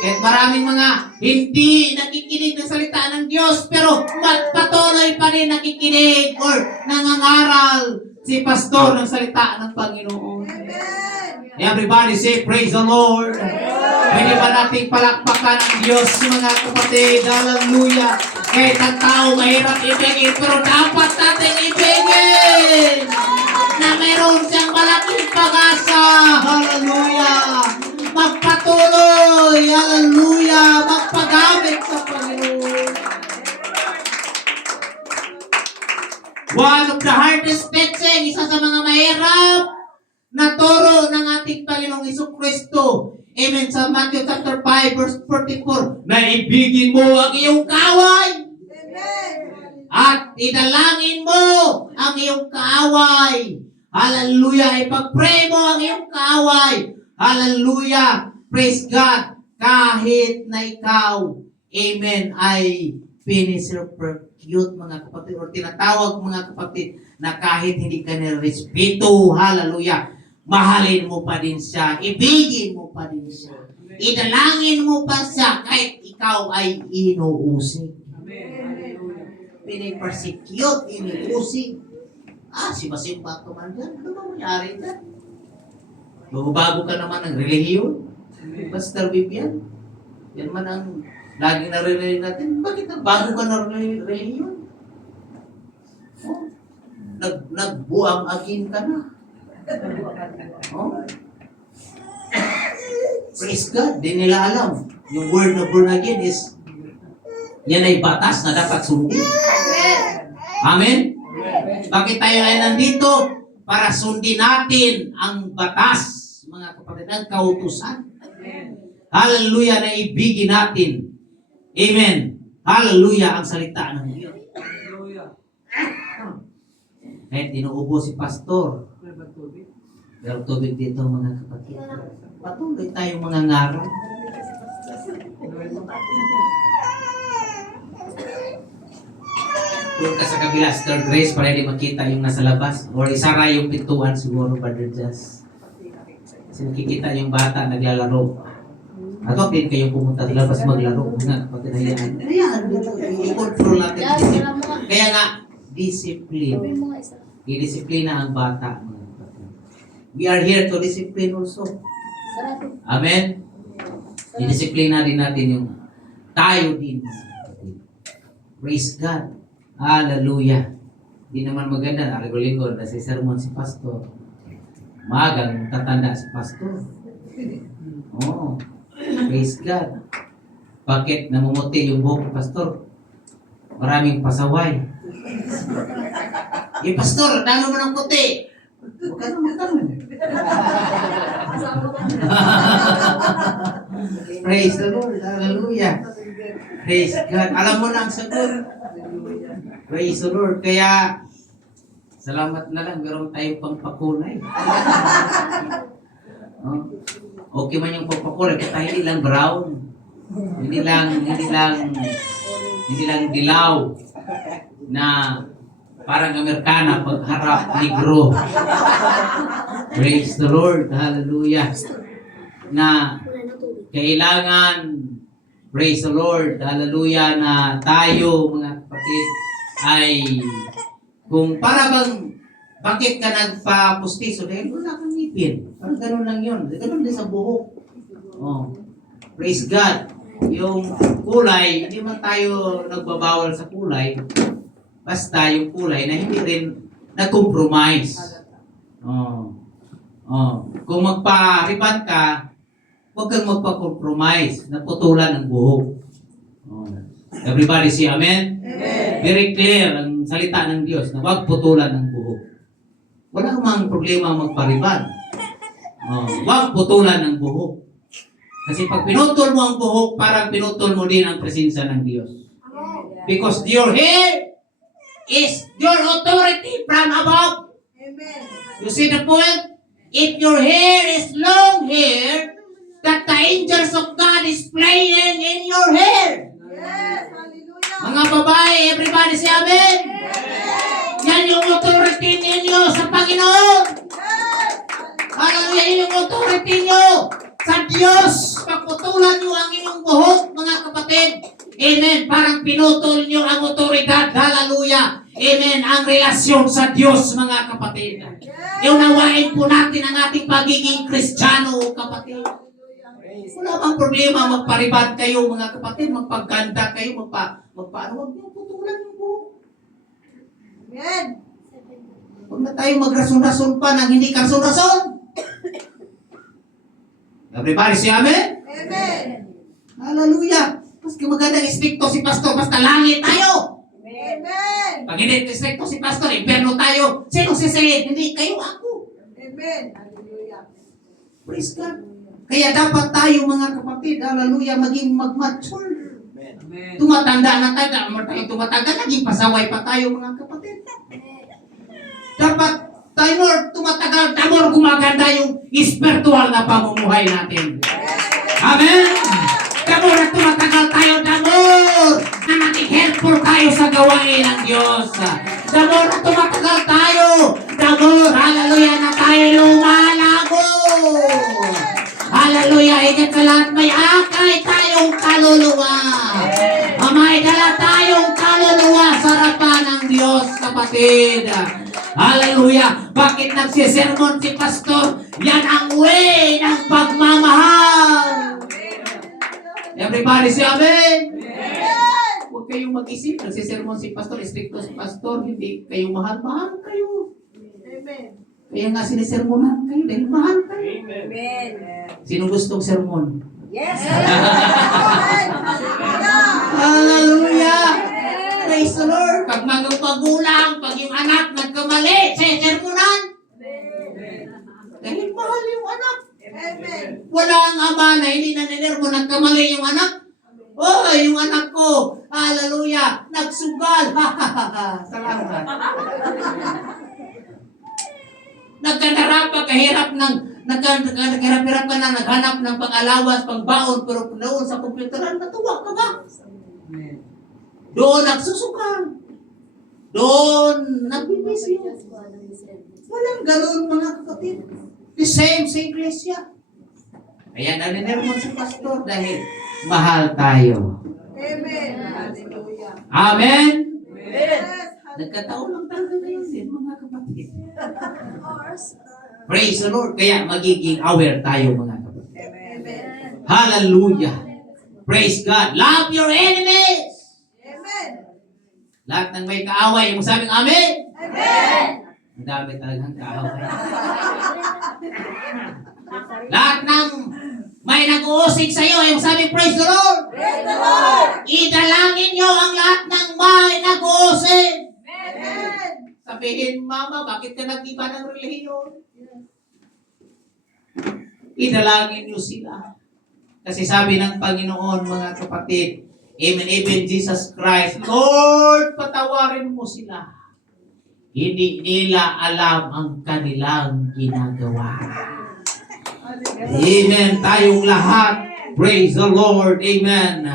Kahit maraming mga hindi nakikinig ng salita ng Diyos, pero patuloy pa din nakikinig or nangangaral si Pastor ng salita ng Panginoon. Everybody say, praise the Lord. Pwede ba nating palakpakan ang Diyos, mga kapatid? Hallelujah. Kahit ang tao mahirap ibigin, pero dapat natin ibigin na mayroon siyang malaking pag-asa. Hallelujah. Magpatuloy. Hallelujah. Magpagamit sa Panginoon. One of the hardest teaching, isa sa mga mahirap na turo ng ating Panginoong Jesucristo. Amen. Sa Matthew chapter 5 verse 44, na ibigin mo ang iyong kaaway. At idalangin mo ang iyong kaaway. Hallelujah. Ipag-pray mo ang iyong kaaway. Hallelujah. Praise God. Kahit na ikaw, amen, ay piniserpercute mga kapatid o tinatawag mga kapatid na kahit hindi ka nirespeto, hallelujah, mahalin mo pa din siya, ibigin mo pa din siya, idalangin mo pa siya kahit ikaw ay inuusig. Pinipersecute, inuusig. Simba-simba ka man dyan. Ano ba mangyari dyan? Bago ka naman ng relihiyon. Pastor Vivian. Yan man ang laging naririnig natin. Bakit bago ka ng relihiyon? Oh, nagbuang agin ka na. Oh. Praise God. Di nila alam. Yung word na born again is yan ay batas na dapat sundin. Amen? Bakit tayo ay nandito? Para sundin natin ang batas, mga kapatid, ang kautusan. Hallelujah, na ibigin natin. Amen. Hallelujah, ang salita ng Diyos. Kahit inuubo si Pastor, pero tubig dito mga kapatid. Patuloy tayong mga ngaral. Doon ka sa kabila, Sister Grace, para hindi makita yung nasa labas. Or isara yung pintuan siguro, Brother Jazz. Kasi nakikita yung bata naglalaro. Ako din kayong pumunta sa labas maglaro. Nga, pag hinayaan. Hayaan dito. I-control natin. Yes, wala mo nga. Kaya nga, discipline. Sabi mo nga isa. I-disiplina ang bata. Mga kapatid. We are here to discipline also. Sarado. Amen? I-disiplina din natin yung tayo din. Praise God. Hallelujah. Di naman maganda. Arago-linggo na si sermon si pastor. Magang tatanda si pastor. Oo. Praise God. Bakit namumuti yung buhok ni pastor? Maraming pasaway. Eh, pastor, dano mo ng puti. Huwag ka naman tanong. Praise the Lord. Hallelujah. Praise God. Alam mo na ang sagot. Praise the Lord. Kaya, salamat na lang. Meron tayong pangpakulay. Oh. Okay man yung pangpakulay. Kaya hindi lang brown. Hindi lang dilaw na parang Amerikana pagharap negro. Praise the Lord. Hallelujah. Na kailangan, praise the Lord, hallelujah, na tayo mga kapatid ay kung para bang bakit ka nagpa-pustiso dahil wala kang ngipin. Parang ganun lang yun. Ganun din sa buhok. Oh. Praise God. Yung kulay, hindi man tayo nagbabawal sa kulay. Basta yung kulay na hindi rin nag-compromise. Oh. Oh. Kung magpa-ribbon ka, huwag kang magpa-compromise na putulan ng buhok. Oh. Everybody say amen? Amen? Very clear ang salita ng Diyos na huwag putulan ng buhok. Wala mang problema magpa-ribbon. Oh. Huwag putulan ng buhok. Kasi pag pinutol mo ang buhok, parang pinutol mo din ang presensya ng Diyos. Because your hair is your authority from above. Amen. You see the point? If your hair is long hair, that the angels of God is playing in your hair. Yes. Hallelujah. Mga babae, everybody say amen. Amen. Yan yung authority ninyo sa Panginoon. Yes. Hallelujah, yan yung authority nyo sa Diyos. Pagputulan nyo ang inyong buhok, mga kapatid. Amen. Parang pinutol nyo ang otoridad. Hallelujah. Amen. Ang relasyon sa Diyos, mga kapatid. Iunawain po natin ang ating pagiging Kristiyano, kapatid. Wala bang problema magparibad kayo, mga kapatid. Magpaganda kayo, magpaano. Huwag nyo putulan yung buhok. Amen. Huwag na tayo magrason-rason pa nang hindi karson-rason. Everybody say amen? Amen. Hallelujah. Maski magandang istrikto si pastor, basta langit tayo. Amen. Pag hindi istrikto si pastor, impyerno tayo. Sino sisihin? Hindi kayo, ako. Amen. Hallelujah. Praise God. Kaya dapat tayo, mga kapatid, hallelujah, maging mag-mature. Tumatanda na tayo, tumatanda, naging pasaway pa tayo, mga kapatid. Dapat tayo, Lord, tumatagal, tamor gumaganda yung spiritual na pamumuhay natin. Amen? Damor na tumatagal tayo, damor na naging helpful tayo sa gawain ng Diyos. Damor na tumatagal tayo, damor, hallelujah, na tayo lumalago. Hallelujah, higit sa lahat may akay tayong kaluluwa. May dala tayong kaluluwa sa harapan ng Diyos, kapatid. Hallelujah. Bakit nagsisermon si pastor? Yan ang way ng pagmamahal. Everybody say amen. Huwag kayong mag-isip. Nagsisermon si pastor, stricto si pastor, hindi kayo mahal-mahal kayo. Amen. Kaya nga sinisermonan kayo dahil mahal kayo. Amen. Sino gustong sermon? Yes. Amen. Hallelujah. Hallelujah! Praise the Lord! Pag magulang, pag yung anak nagkamali, sermonan. Dahil mahal yung anak. Amen. Wala ang ama na hindi naninermo, nagkamali yung anak. Oh, yung anak ko, hallelujah, nagsugal. Salamat. Nagkadarap, kahirap ng nagharap-hirap ka na, naghanap ng pang-allowance, pang-baon, pero noon sa kompyuteran, natuwa ka ba? Doon nagsusukan. Doon nagbibisyo. Walang ganun mga kapatid. The same sa iglesia. Kaya naninirmon si pastor dahil mahal tayo. Amen. Hallelujah. Amen? Yes. Nagkataon lang talaga ngayon din mga kapatid. Praise the Lord. Kaya magiging aware tayo mga kapatid. Amen. Hallelujah. Praise God. Love your enemies. Amen. Lahat ng may kaaway, mo sabing amen. Amen. Ang dami talagang kaaway. Lahat ng may nag-uusig sa iyo, yung sabi, praise the Lord. Praise the Lord. Idalangin niyo ang lahat ng may nag-uusig. Amen. Sabihin, Mama, bakit ka nag-iba ng relihiyon? Idalangin niyo sila. Kasi sabi ng Panginoon, mga kapatid, Amen, even Jesus Christ, Lord, patawarin mo sila. Hindi nila alam ang kanilang ginagawa. Amen. Tayong lahat, praise the Lord. Amen.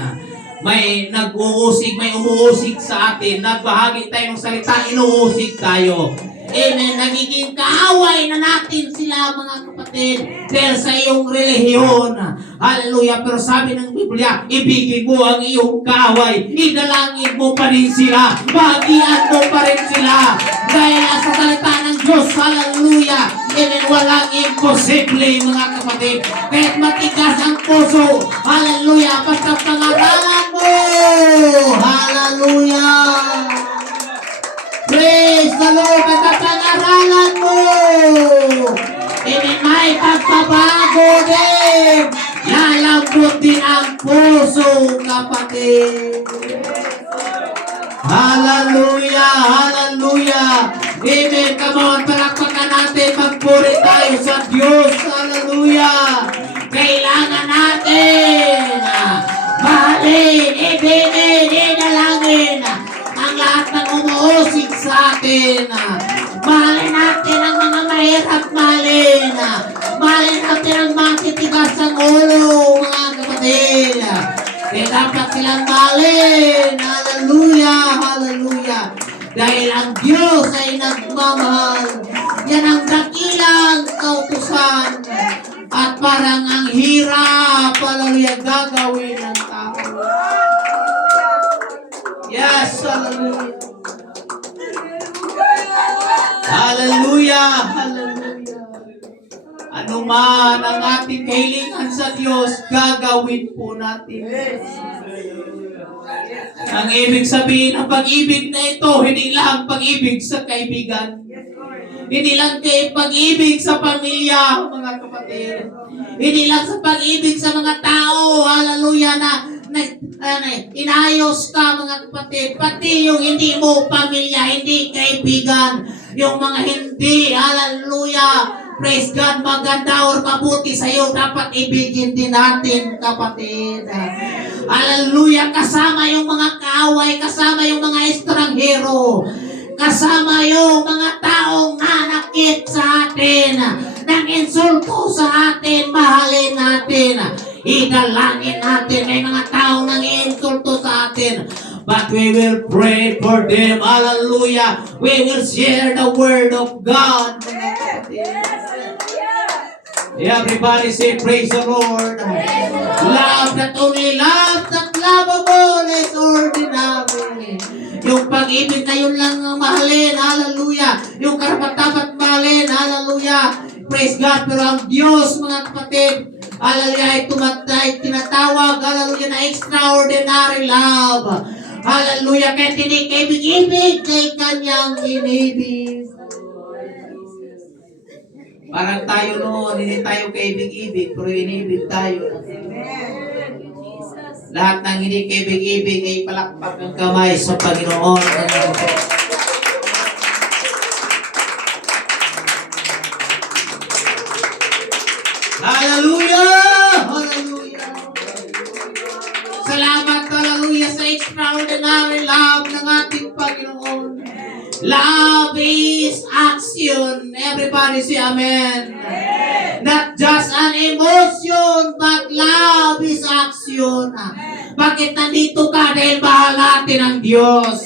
May nag-uusig, may umuusig sa atin. Nagbahagi tayo ng salita, inuusig tayo. Amen. Nagiging kaaway na natin sila, mga kapatid, dahil sa iyong relihiyon. Hallelujah. Pero sabi ng Biblia, ibigin mo ang iyong kaaway. Idalangin mo pa rin sila. Bahagian mo pa rin sila. Dahil sa salita ng Diyos, hallelujah. Amen. Walang imposible, mga kapatid. Kahit matigas ang puso, hallelujah. Basta pangaralan mo. Hallelujah. Praise the Lord. Basta pangaralan mo. Amen. May pagpabago din. Lalambot din ang puso, kapatid. Hallelujah! Hallelujah! Amen! Come on, palakpakan natin. Magpuri tayo sa Diyos. Hallelujah! Kailangan natin mahalin, ibigin, idalangin ang lahat ng umuusig sa atin. Mahalin natin ang mga mahirap mahalin. Mahalin natin ang mga titigas ng ulo, mga kapatid. Kaya dapat silang mahalin. Hallelujah! Hallelujah! Dahil ang Diyos ay nagmamahal. Yan ang dakilang kautusan. At parang ang hirap, hallelujah, gagawin ng tao. Yes, hallelujah. Hallelujah! Hallelujah! Ano man ang ating kahilingan sa Diyos, gagawin po natin. Ang ibig sabihin ng pag-ibig na ito, hindi lang pag-ibig sa kaibigan. Hindi lang pag-ibig sa pamilya, mga kapatid. Hindi lang sa pag-ibig sa mga tao, hallelujah, na inayos ka, mga kapatid. Pati yung hindi mo pamilya, hindi kaibigan, yung mga hindi, hallelujah, praise God, maganda or mabuti sa iyo, dapat ibigin din natin, kapatid. Hallelujah, kasama yung mga kaaway, kasama yung mga estranghero, kasama yung mga taong nanakit sa atin, nang insulto sa atin, mahalin natin, idalangin natin. May mga taong nang insulto sa atin, but we will pray for them. Hallelujah. We will share the word of God. Everybody say praise the Lord. Love that only love that lovable is ordinary. Yung pag-ibig na yun lang ang mahalin. Hallelujah. Yung karapat-dapat mahalin. Hallelujah. Praise God. Pero ang Diyos, mga kapatid, hallelujah, ay tinatawag, hallelujah, na extraordinary love. Hallelujah. Kahit hindi kaibig-ibig, kay kanyang inibig. Parang tayo noon, hindi tayo kaibig-ibig, pero inibig tayo. Lahat ng hindi kaibig-ibig ay palakpak ng kamay sa Panginoon. Hallelujah! Hallelujah! Salamat, hallelujah, sa extraordinary love ng ating Panginoon. Love is action. Everybody say amen. Not just an emotion, but love is action. Bakit nandito ka? Dahil mahal natin ang Diyos.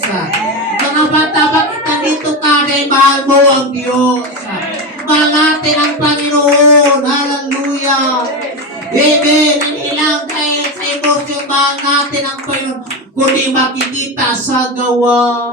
Mga bata, bakit nandito ka? Dahil mahal mo ang Diyos. Mahal natin ang Panginoon. Hallelujah. Amen. Hindi lang dahil sa emotion, mahal natin ang Panginoon, kundi makikita sa gawa.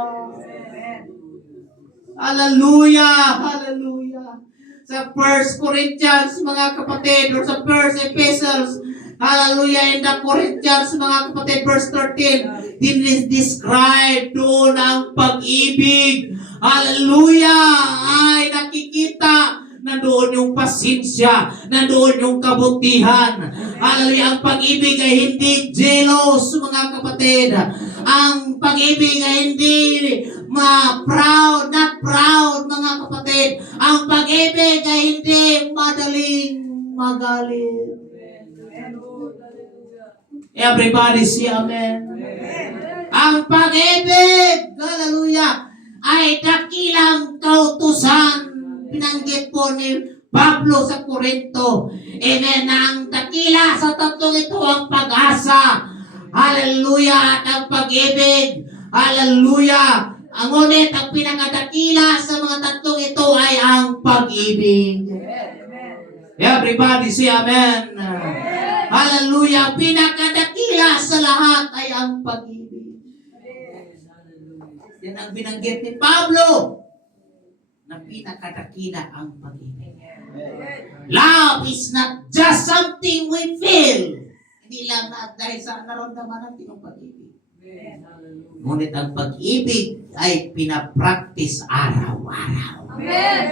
Hallelujah! Hallelujah! Sa 1 Corinthians, mga kapatid, or sa 1 Epistles, hallelujah, in the Corinthians, mga kapatid, verse 13, describe doon ang pag-ibig. Hallelujah! Ay nakikita, nandoon yung pasensya, nandoon yung kabutihan. Hallelujah! Ang pag-ibig ay hindi jealous, mga kapatid. Ang pag-ibig ay hindi proud, not proud, mga kapatid. Ang pag-ibig ay hindi madaling magalit. Everybody say amen. Ang pag-ibig, hallelujah, ay dakilang kautusan. Pinanggit po ni Pablo sa Corinto. Amen. Na ang dakila sa tatlong ito ang pag-asa. Hallelujah. At ang pag-ibig. Hallelujah. Ang ngunit, ang pinakadakila sa mga tatlong ito ay ang pag-ibig. Everybody say amen. Hallelujah. Pinakadakila sa lahat ay ang pag-ibig. Yan ang binanggit ni Pablo na pinakadakila ang pag-ibig. Love is not just something we feel. Hindi lang na dahil sa naramdaman natin ang pag-ibig. Ngunit ang pag-ibig ay pinapractice araw-araw. Amen.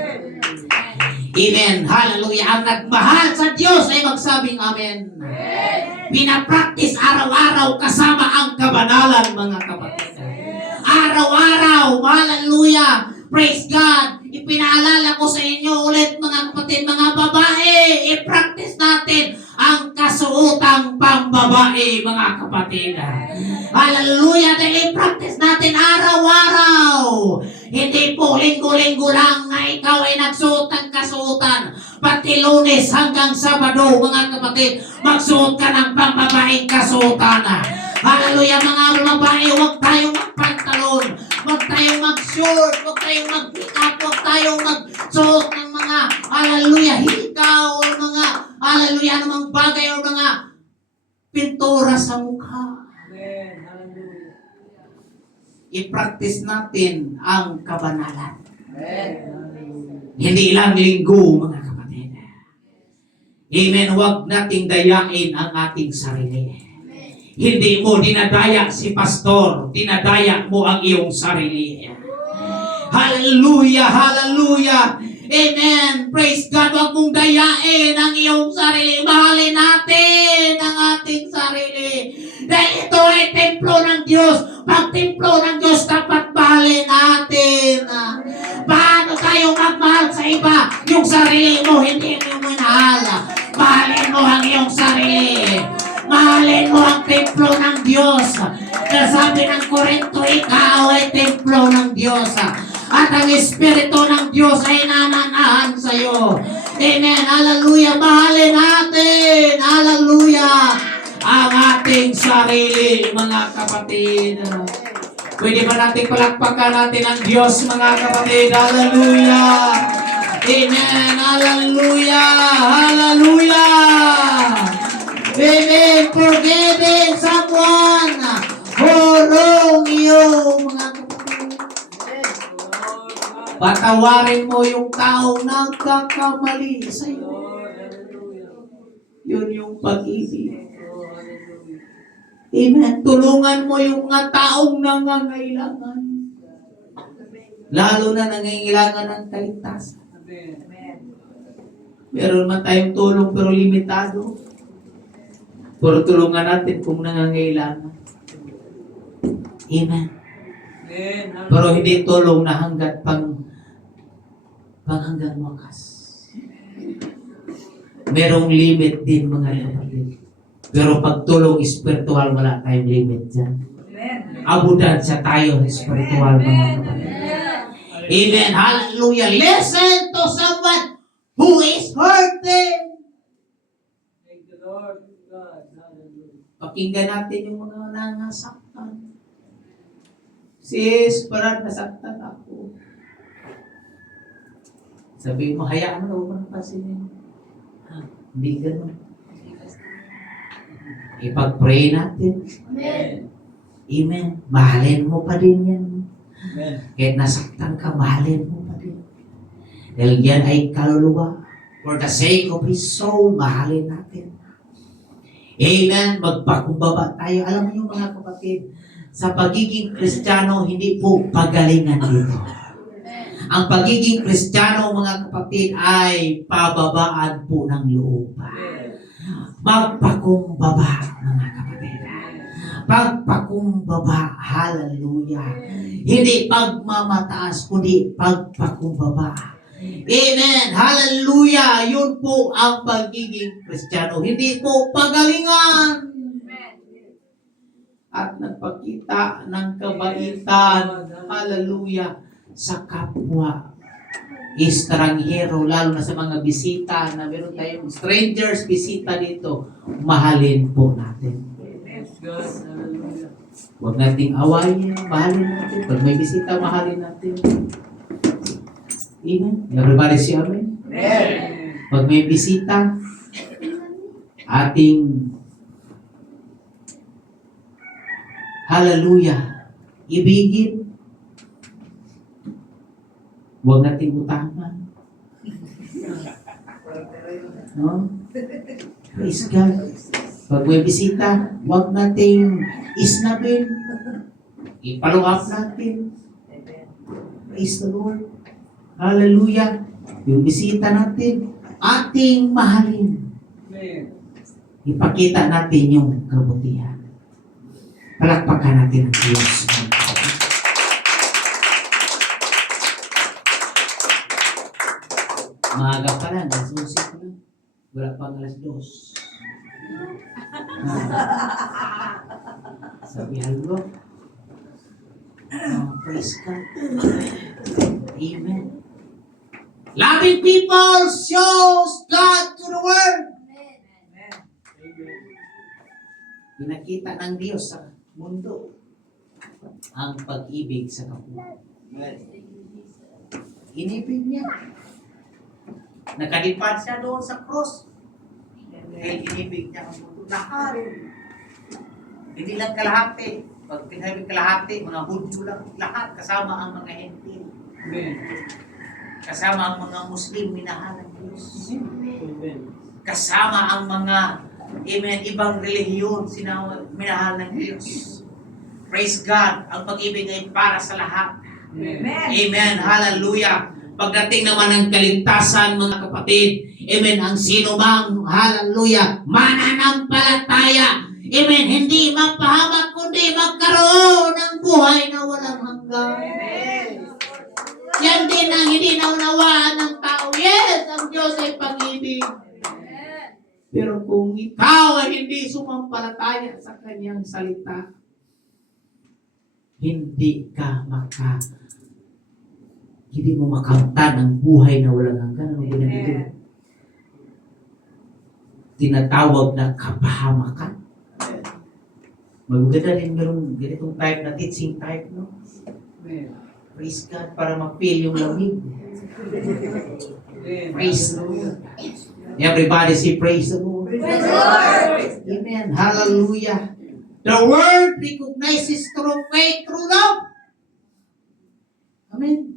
Amen. Hallelujah. Ang nagmahal sa Diyos ay magsabing amen. Pinapractice araw-araw kasama ang kabanalan, mga kapatid. Araw-araw. Hallelujah. Praise God. Ipinaalala ko sa inyo ulit, mga kapatid, mga babae, i-practice natin ang kasuotang pambabae, mga kapatid. Hallelujah. Dahil i-practice natin araw-araw. Hindi po linggo-linggo lang na ikaw ay nagsuot ng kasuotan. Pati Lunes hanggang Sabado, mga kapatid, magsuot ka ng pambabaeng kasuotan. Hallelujah, mga babae, huwag tayong magpantalon, huwag tayong mag-short, huwag tayong mag-pick-up, huwag tayong magsuot ng mga, hallelujah, hikaw, o mga, hallelujah, anumang bagay, o mga pintura sa mukha. I-practice natin ang kabanalan. Hindi lang linggo, mga kapatid. Amen, huwag nating dayain ang ating sarili. Hindi mo dinadaya si pastor, dinadaya mo ang iyong sarili. Hallelujah, hallelujah. Amen. Praise God. Huwag mong dayain ang iyong sarili. Mahalin natin ang ating sarili. Dahil ito ay templo ng Diyos. Pag templo ng Diyos, dapat mahalin natin. Paano tayo magmahal sa iba? Yung sarili mo, hindi mo minahal. Mahalin mo ang iyong sarili. Mahalin mo ang templo ng Diyos. Sabi ng Corinto, ikaw ay templo ng Diyos. At ang Espiritu ng Diyos ay nananahan sa iyo. Amen. Hallelujah. Mahalin natin. Hallelujah. Ang ating sarili, mga kapatid. Pwede ba natin palakpakan natin ang Diyos, mga kapatid? Hallelujah. Amen. Hallelujah. Hallelujah. Amen. Forgiving someone who wrong you, mga kapatid. Patawarin mo yung taong nagkakamali sa iyo. Yun yung pag-ibig. Amen. Tulungan mo yung mga taong nangangailangan. Lalo na nangangailangan ng kaligtasan. Meron man tayong tulong pero limitado. Pero tulungan natin kung nangangailangan. Amen. Pero hindi tulong na hanggat hanggang wakas. Merong limit din, mga kapatid. Pero pag tulong espiritual, wala tayong limit dyan. Abundansya tayo espiritual, mga kapatid. Amen. Hallelujah. Listen to someone who is hurting. Pakinggan natin yung mga nangasaktan. Sis, parang nasaktan ako. Sabi mo, hayaan mo, huwag mo pansinin. Hindi ganun. Ipag-pray natin. Amen. Amen. Mahalin mo pa din yan. Amen. Kahit nasaktan ka, mahalin mo pa din. Dahil yan ay kaluluwa. For the sake of His soul, mahalin natin. Amen. Magpakumbaba tayo. Alam mo yung mga kapatid, sa pagiging Kristiyano, hindi po pagalingan dito. Ang pagiging Kristiyano, mga kapatid, ay pababaan po ng loob. Magpakumbaba, mga kapatid. Pagpakumbaba, hallelujah. Hindi pagmamataas, kundi pagpakumbaba. Amen, hallelujah. Yun po ang pagiging Kristiyano. Hindi po pagalingan. At nagpakita ng kabaitan, hallelujah, sa kapwa estranghero, lalo na sa mga bisita na meron tayong strangers bisita dito, mahalin po natin. Yes, God. Hallelujah. Huwag nating awayin, mahalin natin. Pag may bisita, mahalin natin. Amen. Everybody say amen. Amen. Pag may bisita, ating hallelujah, ibigin. Huwag nating utangan. No? Praise God. Pag may bisita, huwag nating isnabin. I-follow up natin. Praise the Lord. Hallelujah. Yung bisita natin, ating mahalin. Amen. Ipakita natin yung kabutihan. Palakpakan natin ang Diyos. Maaga pa lang, alas 11 pa lang. Wala pang alas 2. Sabi halwa. Praise God. Amen. Loving people shows God to the world. Pinakita ng Diyos sa mundo ang pag-ibig sa kapwa. Inibig niya. Nakalipad siya doon sa cross. Dahil inibig niya ang mundo. Lahat. Hindi lang kalahati. Pag pinabig kalahati, mga Hudyo lang. Lahat kasama ang mga Hentil. Amen. Kasama ang mga Muslim, minahal ng Diyos. Amen. Kasama ang mga ibang relihiyon, minahal ng Diyos. Praise God. Ang pag-ibig ay para sa lahat. Amen. Amen. Hallelujah. Pagdating naman ng kaligtasan, mga kapatid, amen, ang sino mang, hallelujah, mananampalataya, amen, hindi mapahamak, kundi magkaroon ng buhay na walang hanggan. Yan din ang hindi naunawaan ng tao. Yes, ang Diyos ay pag-ibig. Pero kung ikaw ay hindi sumampalataya sa kanyang salita, hindi mo makamtan ang buhay na walang hanggan. Ano ginagawa? Tinatawag na kapahamakan. Maganda rin meron ganitong type na teaching type, no? Amen. Praise God para ma-feel yung lamig. Amen. Praise the Lord. Everybody say praise the Lord. Praise the Lord. Amen. Hallelujah. The world recognizes through faith, through love. Amen.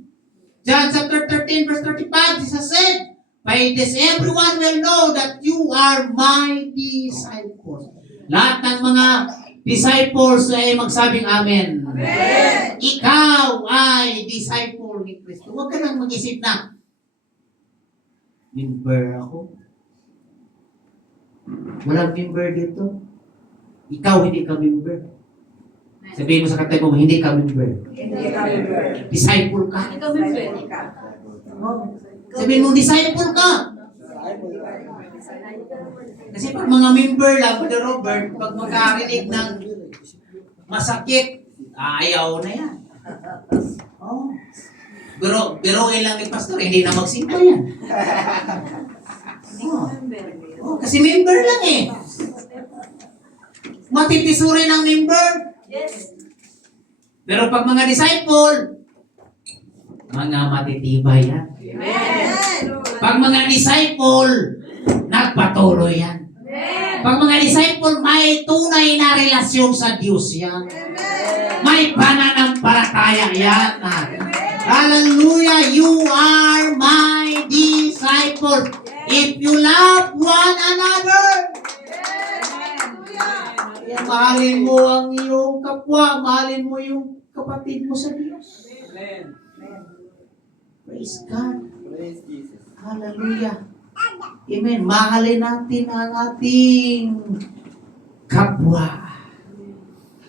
John chapter 13 verse 35, Jesus said, by this everyone will know that you are my disciples. Lahat ng mga disciples ay magsabing amen. Amen. Ikaw ay disciple ni Kristo. Huwag ka nang mag-isip na, member ako. Walang member dito. Ikaw hindi ka member. Sabihin mo sa katay mo, hindi ka member. Hindi ka member. Disciple ka. Ikaw, member. Sabihin mo, disciple ka. Kasi pag mga member lang, Brother Robert, pag magkarinig ng masakit, ayaw na yan. Oh. Biruin lang ni Pastor, hindi na magsimba yan. Oh. Oh, kasi member lang eh. Matitisuri ng member. Yes. Pero pag mga disciple, mga matitibay yan. Amen. Pag mga disciple, nagpatuloy yan. Amen. Pag mga disciple, may tunay na relasyon sa Diyos yan. Amen. May pananampalataya yan. Hallelujah, you are my disciple. If you love one another, kaya mahalin mo ang iyong kapwa, mahalin mo yung kapatid mo sa Diyos. Amen. Praise God. Praise Jesus. Hallelujah. Amen. Mahalin natin ang ating kapwa.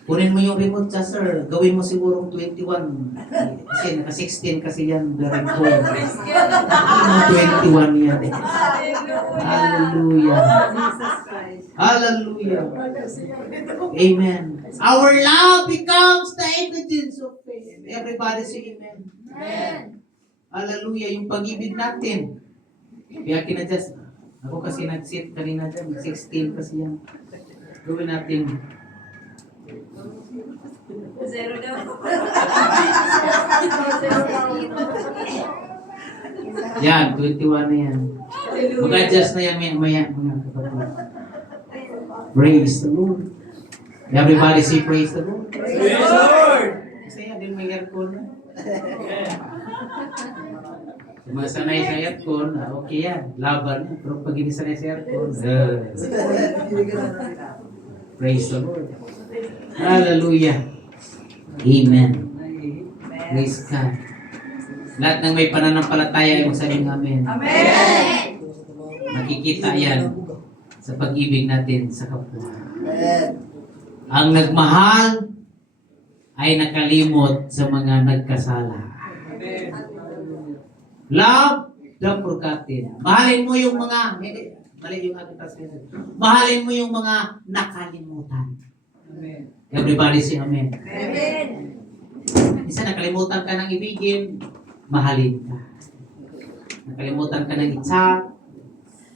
Kunin mo yung remote sa sir. Gawin mo siguro 21. Kasi naka-16 kasi yan. Very cool. 21 yan. Hallelujah. Hallelujah. Amen. Our love becomes the evidence of faith. Everybody say amen. Amen. Hallelujah. Yung pag-ibig natin. Kaya kinadjust. Ako kasi nag-sit kanina dyan. 16 kasi yan. Gawin natin. Zero daw. Yan, 21 na yan. Mag-adjust na yan maya mga kapatid. Praise the Lord. Everybody say praise the Lord. Praise the Lord. Kasi yan din may aircon na. Sumasanay sa aircon, okay yan. Laban yan. Pero pag hindi sanay sa aircon, praise the Lord. Hallelujah. Amen. Praise God. Lahat ng may pananampalataya ay magsaling amen. Amen. Makikita yan sa pag-ibig natin sa kapwa. Amen. Ang nagmahal ay nakalimot sa mga nagkasala. Amen. Love the forgotten. Mahalin mo yung mga, hindi, mali yung ating translation. Mahalin mo yung mga nakalimutan. Amen. Everybody say amen. Amen. Isa nakalimutan ka ng ibigin, mahalin ka. Nakalimutan ka ng i-chat.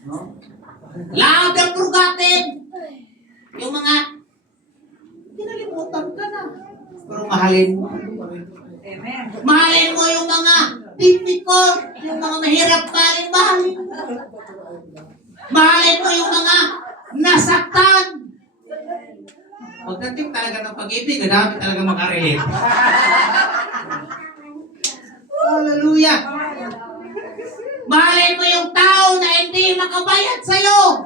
No? Love the forgotten. Yung mga kinalimutan ka na. Pero mahalin mo. Amen. Mahalin mo yung mga difficult, yung mga mahirap ka rin, mahalin mo. Mahalin mo yung mga nasaktan. Pagdating talaga ng pag-ibig, dami talaga makarelate. Hallelujah. Mahalin mo yung tao na hindi makabayad sa'yo.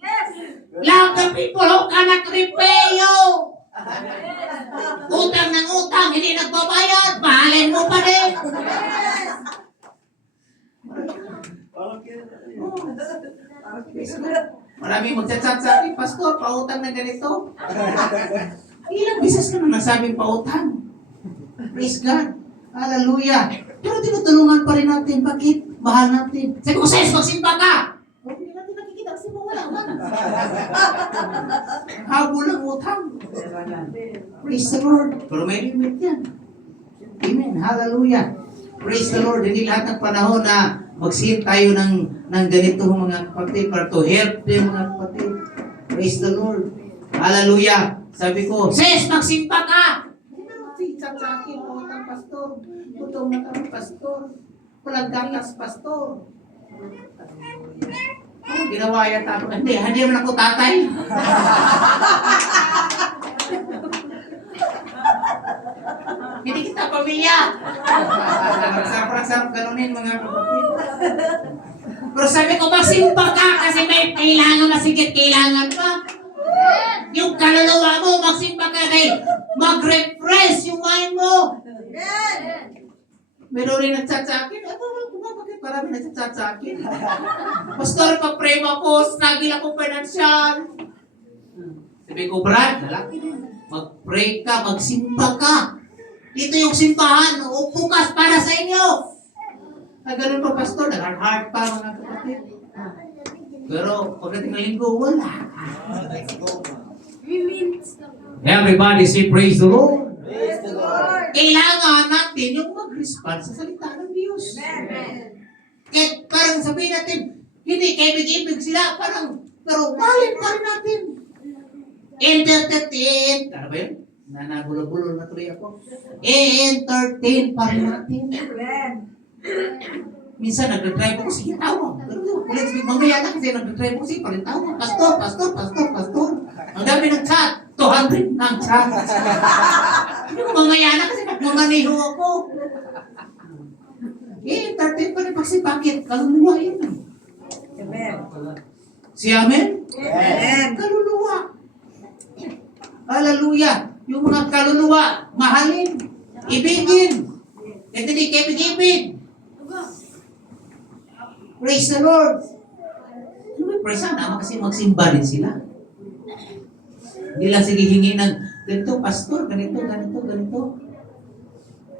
Yes. Love the people who cannot repay you. Utang ng utang, hindi nagbabayad, mahalin mo pa rin. Maraming magchat-chat sa akin, Pastor, pautang na ganito. Ilang beses ka na nagsabing pautang. Praise God. Hallelujah. Pero tinutulungan pa rin natin. Bakit? Mahal natin. Sabi ko, Ses, magsimba ka! Hindi natin nakikita kasi wala man. Habol ang utang. Praise the Lord. Pero may limit yan. Amen. Hallelujah. Praise the Lord. Hindi lahat ng panahon na mag-sit tayo ng ganito mga kapatid para to help them mga kapatid. Praise the Lord. Hallelujah. Sabi ko, Sis, magsimba ka! Chat sa akin, utang pastor. Utang na kami, pastor. Walang gatas, pastor. Ano ginawa yan tapo? Hindi naman ako tatay. Hindi kita pamilya. Sarap-sarap ganunin mga kapatid. Pero sabi ko, magsimba ka kasi may kailangan masigit, kailangan pa. Yung kaluluwa mo, magsimba ka dahil mag-refresh yung mind mo. Meron rin nag-chat sa akin. Bakit marami nag-chat sa akin? Pastor, pag-pray mo ako, struggle ako financial. Sabi ko, Brad, lalaki din. Mag-pray ka, magsimba ka. Dito yung simbahan, bukas para sa inyo. Ganun pa, Pastor, nag-hard pa mga kapatid. Pero pagdating ng linggo, wala. Everybody say praise the Lord. Praise the Lord. Kailangan natin yung mag-respond sa salita ng Diyos. Kahit parang sabihin natin, hindi kaibig-ibig sila, parang, pero mahalin pa rin natin. entertain. Ano ba yun? Nanagulo-gulo na tuloy ako. Entertain pa rin natin. Amen. Minsan nagdadrive ako, sige tawag. Ulit, mamaya na kasi nagdadrive ako, sige pa rin tawag. Pastor. Ang dami ng chat. 200 ng chat. Mamaya na kasi nagmamaniho ako. Entertain pa rin kasi bakit? Kaluluwa yun. Amen. Si Amen? Amen. Kaluluwa. Hallelujah. Yung mga kaluluwa, mahalin, ibigin. Ito di ibig. Praise the Lord. Ano ba praise naman kasi magsimba din sila. Hindi lang sige hingi ng ganito, pastor, ganito.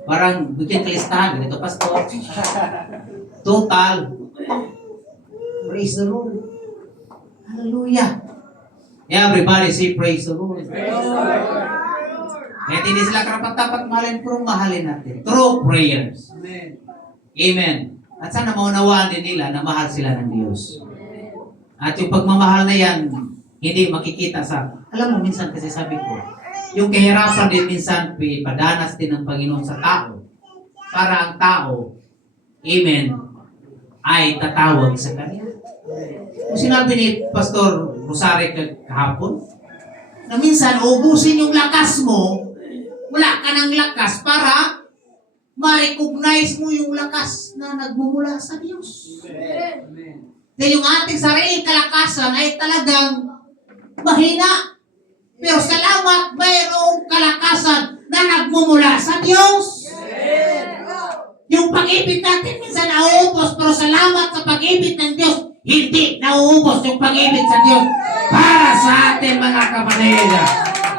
Parang bigyan kalistahan, ganito, pastor. Total. Praise the Lord. Hallelujah. Everybody say praise the Lord. Kaya hindi sila karapat-dapat mahalin, pero mahalin natin. Through prayers. Amen. Amen. At sana maunawaan din nila na mahal sila ng Diyos. At yung pagmamahal na yan, hindi makikita sa... Alam mo, minsan kasi sabi ko, yung kahirapan din minsan, padanas din ng Panginoon sa tao. Para ang tao, amen, ay tatawag sa Kanya. Kung sinabi ni Pastor Rosario kahapon, na minsan ubusin yung lakas mo, wala ka ng lakas para ma-recognize mo yung lakas na nagmumula sa Diyos. Amen. Dahil yung ating sariling kalakasan ay talagang mahina. Pero salamat, mayroong kalakasan na nagmumula sa Diyos. Yung pag-ibig natin minsan nauubos, pero salamat sa pag-ibig ng Diyos, hindi nauubos yung pag-ibig sa Diyos para sa ating mga kapatid.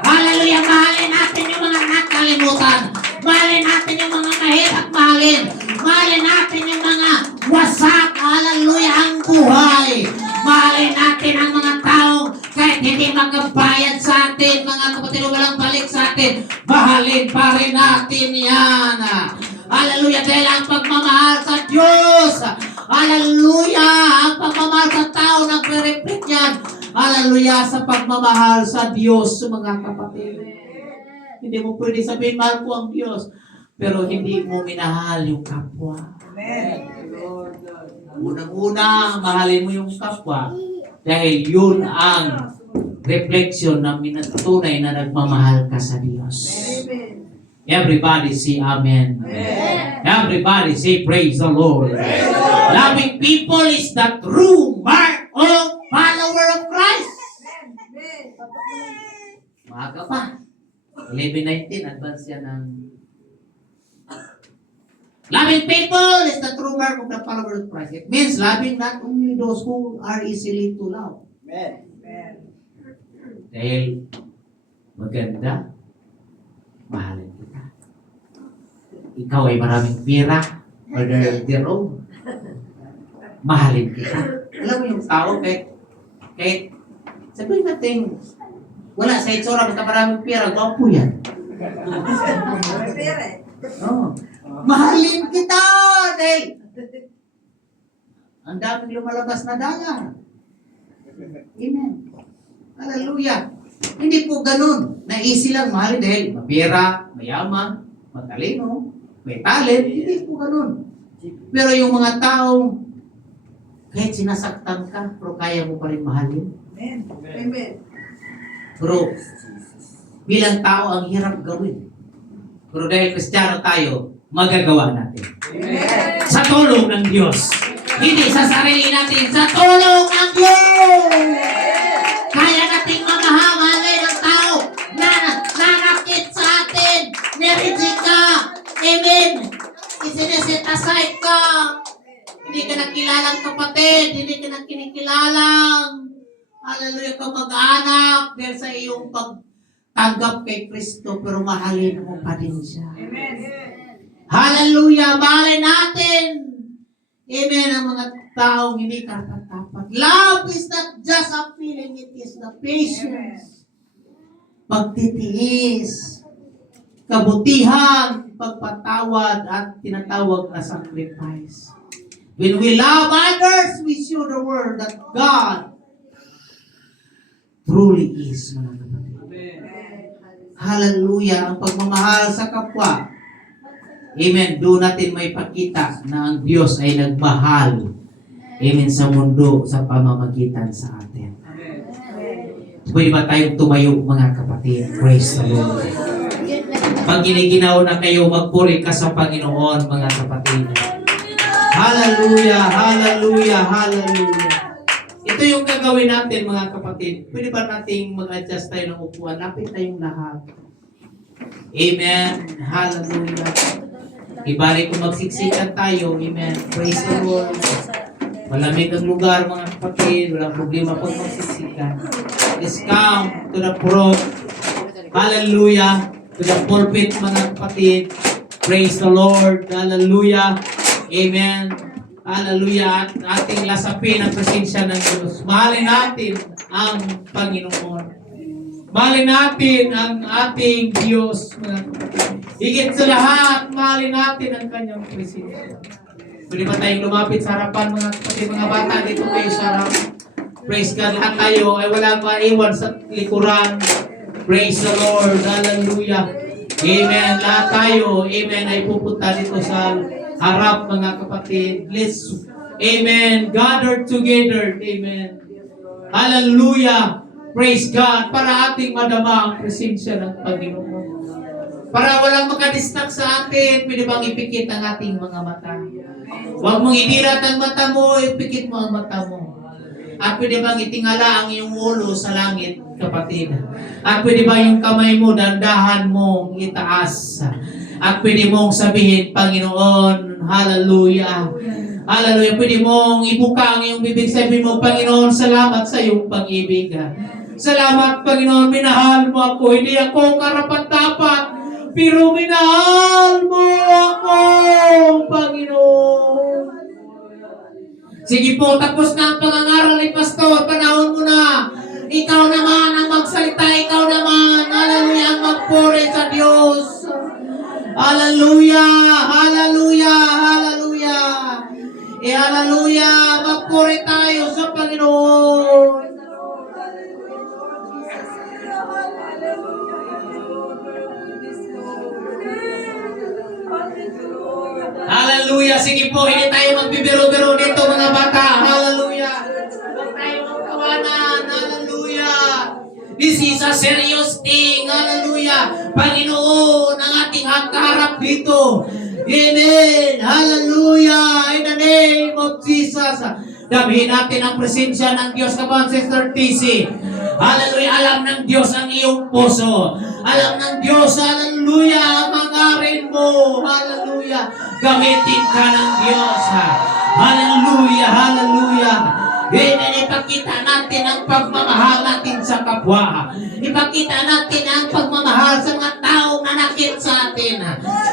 Hallelujah! Mahalin natin yung mga nakalimutan. Mahalin natin yung mga mahirap mahalin. Mahalin natin yung mga wasak. Hallelujah! Ang buhay. Mahalin natin ang mga tao kahit hindi makabayad sa atin, mga kapatid, walang balik sa atin. Mahalin pa rin natin yan. Hallelujah! Dahil ang pagmamahal sa Diyos. Hallelujah! Ang pagmamahal sa tao nagre-reflect yan. Hallelujah! Sa pagmamahal sa Diyos, mga kapatid. Hindi mo pwede sabihin, mahal ko ang Diyos. Pero hindi mo minahal yung kapwa. Amen. Unang-una, mahalin mo yung kapwa. Dahil yun ang reflection na tunay na nagmamahal ka sa Diyos. Everybody say Amen. Everybody say praise the Lord. Loving people is the true mark of follower of Christ. Maaga pa. 11:19, advance yan ng... Loving people is the true mark of the follower of Christ. It means loving not only those who are easily to love. Amen. Dahil maganda, mahalin kita. Ikaw ay maraming pira, Brother Jerome. Mahalin kita. Alam mo yung tao, kahit sabihin natin, wala sa itsura, basta maraming pira, gwapo yan. Oh. Mahalin kita! Dahil ang daming lumalabas na dagat. Amen. Hallelujah. Hindi po ganun. Na easy lang mahalin dahil mapira, mayaman, matalino, may talent. Hindi po ganun. Pero yung mga taong kahit sinasaktan ka, pero kaya mo pa rin mahalin. Amen. Pero bilang tao ang hirap gawin. Pero dahil Kristiyano tayo, magagawa natin. Amen. Sa tulong ng Diyos. Hindi sa sarili natin, sa tulong ng Diyos. Kaya nating mamahamalay ng tao na nanakit sa atin. Nerinig ka. Amen. Isiniset aside ka. Hindi ka nakilalang kapatid. Hindi ka nakinikilalang. Hallelujah ka mag-anak dahil sa iyong pagtanggap kay Kristo, pero mahalin mo pa din siya. Amen. Hallelujah! Mahalin natin! Amen ang mga taong hindi katapat. Love is not just a feeling, it is the patience. Pagtitiis, kabutihan, pagpatawad, at tinatawag na sacrifice. When we love others, we show the world that God truly is, mga kapatid. Hallelujah. Ang pagmamahal sa kapwa. Amen. Doon natin may pakita na ang Diyos ay nagmahal. Amen. Sa mundo, sa pamamagitan sa atin. Pwede ba tayong tumayo, mga kapatid? Praise the Lord. Pag giniginaw na kayo, magpuri ka sa Panginoon, mga kapatid. Hallelujah, hallelujah, hallelujah. Ito yung gagawin natin, mga kapatid. Pwede ba nating mag-adjust tayo ng upuan? Lapit tayong lahat. Amen. Hallelujah. Ibalik kung magsiksikan tayo. Amen. Praise the Lord. Malamig ang lugar, mga kapatid. Walang problema pag magsiksikan. Let's come to the front. Hallelujah. To the pulpit, mga kapatid. Praise the Lord. Hallelujah. Amen. Hallelujah. At ating lasapin ang presensya ng Diyos. Mahalin natin ang Panginoon. Mahalin natin ang ating Diyos, mga kapatid. Higit sa lahat, mahalin natin ang kanyang presensya. Pwede ba tayong lumapit sa harapan, mga kapatid, mga bata dito kayo sa harap? Praise God, lahat tayo ay walang maiwan sa likuran. Praise the Lord. Hallelujah. Amen. Lahat tayo, amen, ay pupunta dito sa harap, mga kapatid. Let's, amen, gather together. Amen. Hallelujah. Praise God. Para ating madama ang presensya ng Panginoon. Para walang makadistract sa atin, pwede bang ipikit ang ating mga mata? Huwag mong idilat ang mata mo, ipikit mo ang mata mo. At pwede bang itingala ang iyong ulo sa langit, kapatid? At pwede ba yung kamay mo, dandahan mong itaas? At pwede mong sabihin, Panginoon, hallelujah. Hallelujah. Pwede mong ibuka ang iyong bibig, sabihin mo, Panginoon, salamat sa iyong pag-ibig. Salamat, Panginoon, minahal mo ako. Hindi ako karapat-dapat, pero minahal mo ako, Panginoon. Sige po, tapos na ang pangangaral ni Pastor. Panahon mo na. Ikaw naman ang magsalita. Ikaw naman, hallelujah, ang magpuri sa Diyos. Hallelujah, hallelujah, hallelujah. Hallelujah, magpuri tayo sa Panginoon. Hallelujah. Sige po, hindi tayo magbibiro-biro dito, mga bata. Hallelujah. Huwag tayo magtawanan. Hallelujah. This is a serious thing. Hallelujah. Panginoon, ang ating kaharap dito. Amen. Hallelujah. In the name of Jesus. Damihin natin ang presensya ng Diyos, kapan, Sister TC. Hallelujah. Alam ng Diyos ang iyong puso. Alam ng Diyos, hallelujah, ang hangarin mo. Hallelujah. Gamitin ka ng Diyos. Hallelujah, hallelujah. Amen. Ipakita natin ang pagmamahal natin sa kapwa. Ipakita natin ang pagmamahal sa mga taong nanakit sa atin.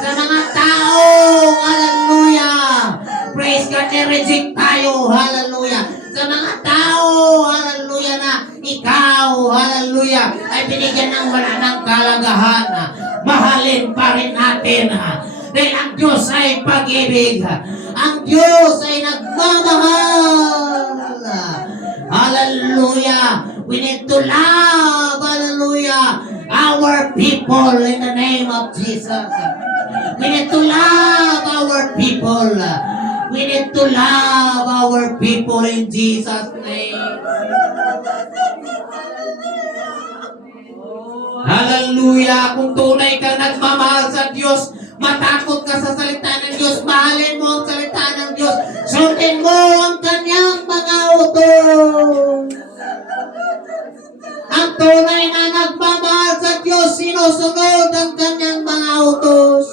Sa mga taong, hallelujah. Praise God, na-reject tayo. Hallelujah. Sa mga tao, hallelujah, na ikaw, hallelujah, ay binigyan ng wala ng kalagahan. Mahalin pa rin natin. Dahil ang Diyos ay pag-ibig. Ang Diyos ay nagmamahal. Hallelujah. We need to love, hallelujah, our people in the name of Jesus. We need to love our people. We need to love our people in Jesus' name. Hallelujah! Kung tunay kang nagmamahal sa Diyos, matakot ka sa salita ng Diyos, mahalin mo ang salita ng Diyos, sundin mo ang kanyang mga utos. Ang tunay na nagmamahal sa Diyos, sinusunod ang kanyang mga utos.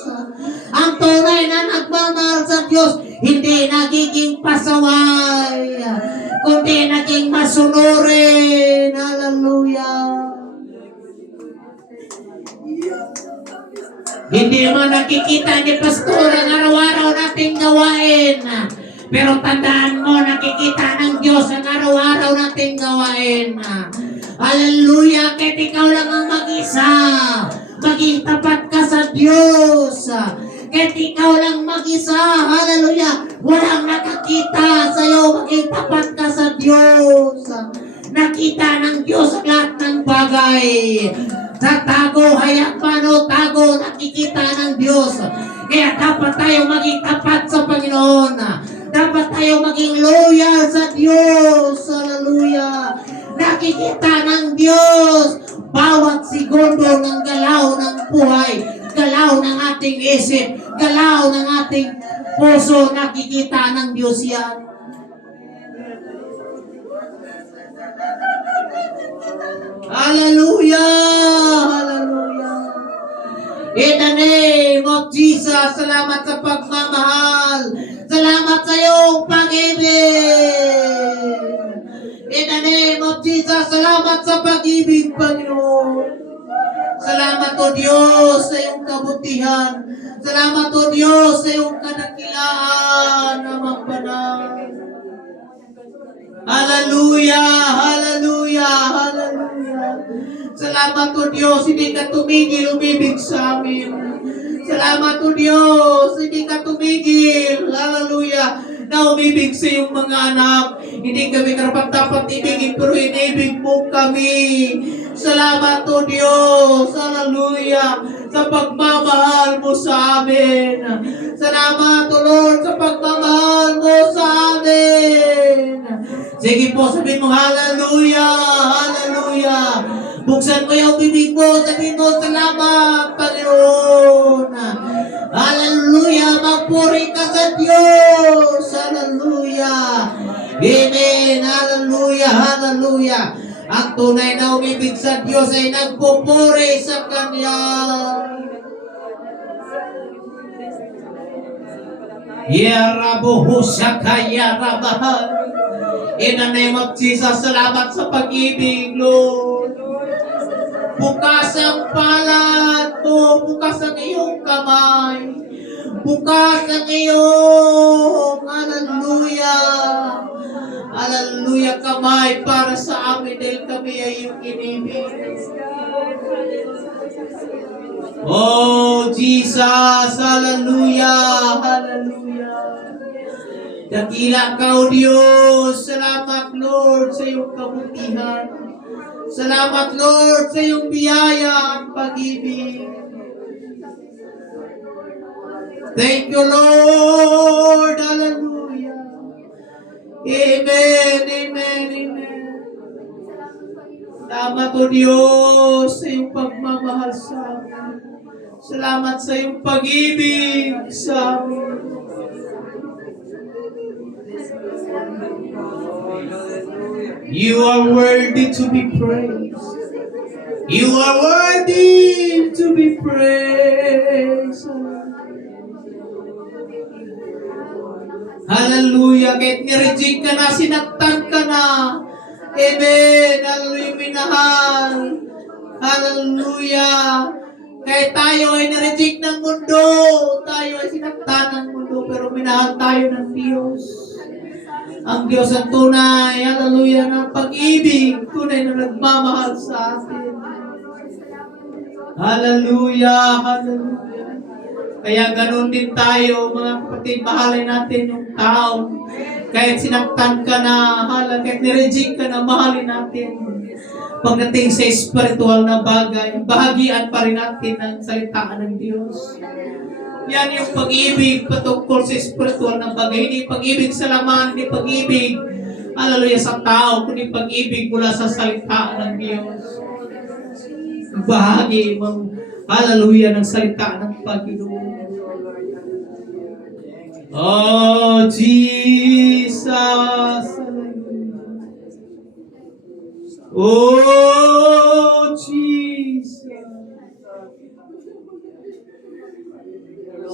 Ang tunay na nagmamahal sa Diyos, hindi nagiging pasaway, kundi naging masunurin. Hallelujah. Hindi mo nakikita ni Pastor ang araw-araw nating gawain. Pero tandaan mo, nakikita ng Diyos ang araw-araw nating gawain. Hallelujah! Kahit ikaw lang ang mag-isa, maging tapat ka sa Diyos. Kahit ikaw lang mag-isa, hallelujah, walang nakakita sa iyo, maging tapat ka sa Diyos. Nakita ng Diyos ang lahat ng bagay. Sa tago, hayat man o tago, nakikita ng Diyos. Kaya dapat tayo maging tapat sa Panginoon. Dapat tayo maging loyal sa Diyos. Hallelujah. Nakikita ng Diyos bawat segundo ng galaw ng buhay, galaw ng ating isip, galaw ng ating puso. Nakikita ng Diyos yan. Hallelujah! Hallelujah! In the name of Jesus, salamat sa pagmamahal. Salamat sa iyong pag-ibig. In the name of Jesus, salamat sa pag-ibig, Panginoon. Salamat o Diyos sa iyong kabutihan. Salamat o Diyos sa iyong kadakilaan na magbanal. Hallelujah! Hallelujah! Hallelujah! Salamat o Diyos, hindi ka tumigil umibig sa amin. Salamat o Diyos, hindi ka tumigil. Hallelujah! Na umibig sa iyong mga anak. Hindi kami karapat-dapat ibigin, pero inibig mo kami. Salamat o Diyos. Hallelujah! Sa pagmamahal mo sa amin. Salamat o Lord sa pagmamahal mo sa amin. Sige po, sabihin mo, hallelujah, hallelujah. Buksan mo yung bibig mo, sabihin mo, salamat, Panginoon. Hallelujah, magpuri ka sa Diyos. Hallelujah. Amen, hallelujah, hallelujah. Ang tunay na umibig sa Diyos ay nagpupuri sa Kanya. Yarabuhusakayarabahan. In the name of Jesus, salamat sa pag-ibig, Lord. Bukas ang palad mo, bukas ang iyong kamay, bukas ang iyong, hallelujah, hallelujah, kamay para sa amin dahil kami ay iyong inibig. Oh, Jesus, hallelujah, hallelujah. Dakila ka, O Diyos. Salamat, Lord, sa iyong kabutihan. Salamat, Lord, sa iyong biyaya at pag-ibig. Thank you, Lord. Hallelujah. Amen, amen, amen. Salamat, O Diyos, sa iyong pagmamahal sa amin. Salamat sa iyong pag-ibig sa amin. You are worthy to be praised. You are worthy to be praised. Hallelujah. Kahit nireject ka na, sinaktan ka na. Amen. Hallelujah, minahal. Hallelujah. Kahit tayo ay nireject ng mundo, tayo ay sinaktan ng mundo, pero minahal tayo ng Diyos. Ang Diyos ang tunay, hallelujah, ng pag-ibig, tunay na nagmamahal sa atin. Hallelujah, hallelujah. Kaya ganun din tayo, mga kapatid, mahalin natin yung tao. Kahit sinaktan ka na, kahit nireject ka na, mahalin natin. Pagdating sa spiritual na bagay, bahagian pa rin natin ang salita ng Diyos. Yan yung pag-ibig patungkol sa spiritual na bagay. Hindi pag-ibig sa laman, hindi pag-ibig, hallelujah, sa tao, kundi pag-ibig mula sa salita ng Diyos. Bahagi, hallelujah, ng salita ng Panginoon. Oh, Jesus. Oh, Jesus.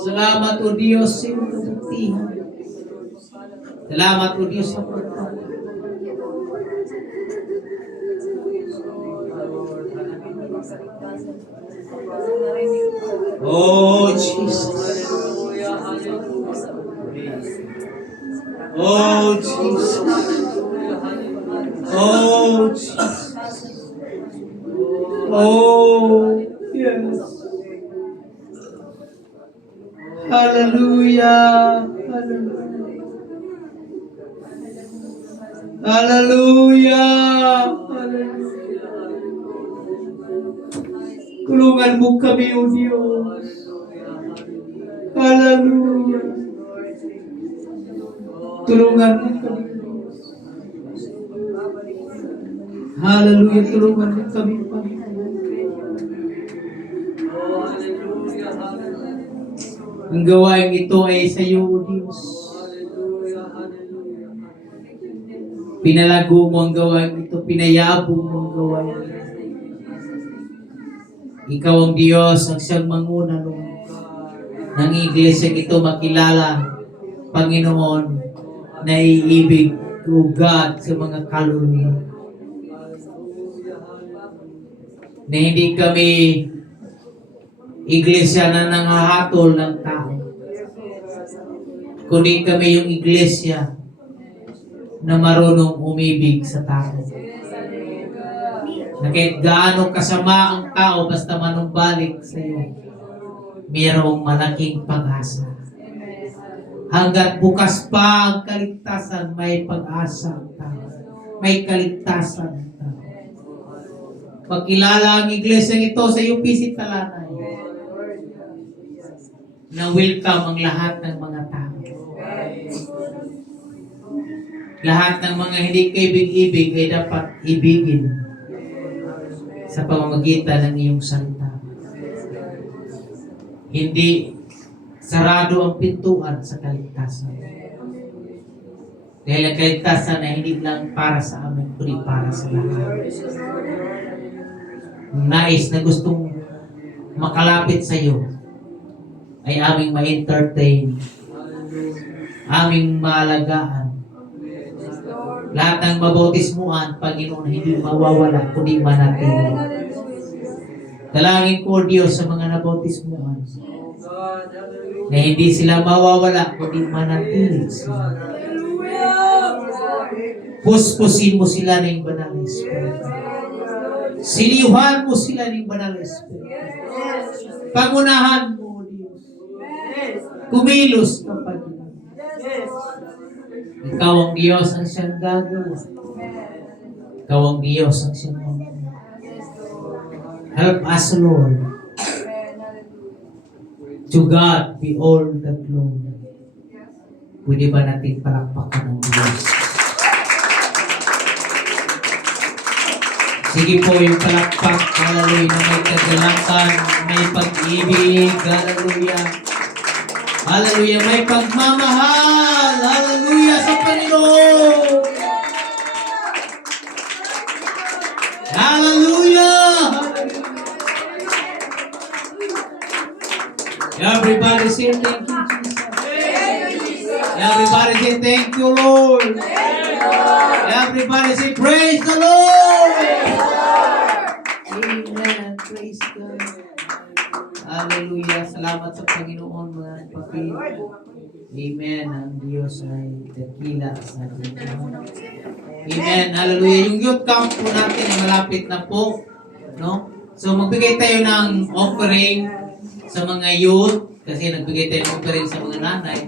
Salamat o Diyos sa iyong kabutihan. Salamat o Diyos sa pagpapalala. Oh, Jesus. Oh, Jesus. Oh, Jesus. Oh, yes. Hallelujah. Hallelujah. Hallelujah. Hallelujah. Tulungan mo kami, O Diyos. Hallelujah. Tulungan mo kami, O Diyos. Hallelujah. Tulungan mo kami, Panginoon. Ang gawain ito ay sa iyo, O Diyos. Pinalago mo ang gawain ito, pinayabong mo ang gawain ito. Ikaw ang Diyos, ang siyang manguna, Lord. Nang iglesia ito makilala, Panginoon, na iibig, O God, sa mga kaluluwa. Na hindi kami iglesia na nangahatol ng tao, kundi kami yung iglesia na marunong umibig sa tao. Na kahit gaano kasama ang tao, basta manumbalik sa iyo, mayroong malaking pag-asa. Hanggat bukas pa ang kaligtasan, may pag-asa ang tao. May kaligtasan ang tao. Pagkilala ang iglesia ito sa UPC Talanay, na welcome ang lahat ng mga tao. Lahat ng mga hindi kaibig-ibig ay dapat ibigin sa pamamagitan ng iyong salita. Hindi sarado ang pintuan sa kaligtasan. Dahil ang kaligtasan ay hindi lang para sa amin, kundi para sa lahat. Nais na gustong makalapit sa iyo ay aming ma-entertain, aming maalagaan. Lahat ng mabautismuan, Panginoon, hindi mawawala, kundi manatili. Dalangin ko, Diyos, sa mga nabautismuan, na hindi sila mawawala, kundi manatili sila. Puspusin mo sila ng Banal na Espiritu. Silihan mo sila ng Banal na Espiritu. Pangunahan mo, Diyos. Kumilos ka, Panginoon. Ikaw ang Diyos ang siyang gagawa. Ikaw ang Diyos ang siyang gagawa. Help us, Lord. To God be all the glory. Pwede ba natin palakpakan ng Diyos? Sige po yung palakpak. Hallelujah. Na may kagalakan, may pag-ibig. Hallelujah. Hallelujah. May pagmamahal. Hallelujah sa Panginoon. Hallelujah. Everybody say thank you, Jesus. Everybody say thank you, Lord. Everybody say praise the Lord. Amen. Praise God. Hallelujah. Salamat sa Panginoon, mga kapatid. Amen. Ang Diyos ay dakila sa atin. Amen. Hallelujah. Yung youth camp po natin ay malapit na po. No? So magbigay tayo ng offering sa mga youth. Kasi nagbigay tayo ng offering sa mga nanay.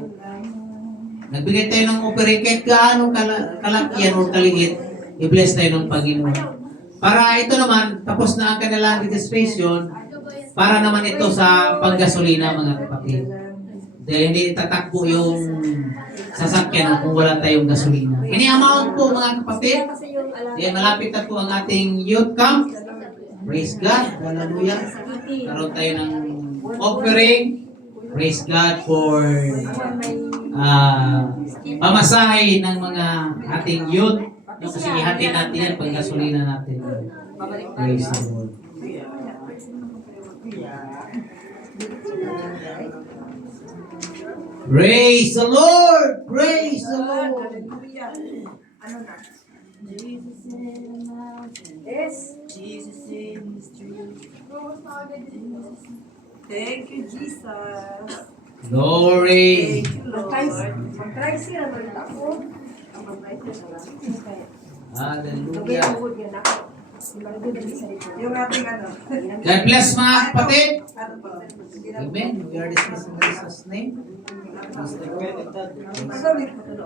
Nagbigay tayo ng offering kahit gaano kalaki o kaliit. I-bless tayo ng Panginoon. Para ito naman, tapos na ang kanilang registration, para naman ito sa panggasolina, mga kapatid. Dahil hindi tatakbo yung sasakyan kung wala tayong gasolina. Any amount po, mga kapatid. Dahil malapit na po ang ating youth camp. Praise God. Hallelujah. Karoon tayo ng offering. Praise God for pamasahe ng mga ating youth. Kasi ihatid natin yan pag gasolina natin. Praise the Lord. Praise the Lord! Praise the Lord! Ano na? Jesus in the street. Thank you, Jesus. Glory! Thank you, Lord. Mag-try sila ba rin ako? Ang mag-try sila lang. Hallelujah! Yung ating ano. God bless mga kapatid! Ano po? Amen. We are dismissed in Jesus' name. Magawin ko ito.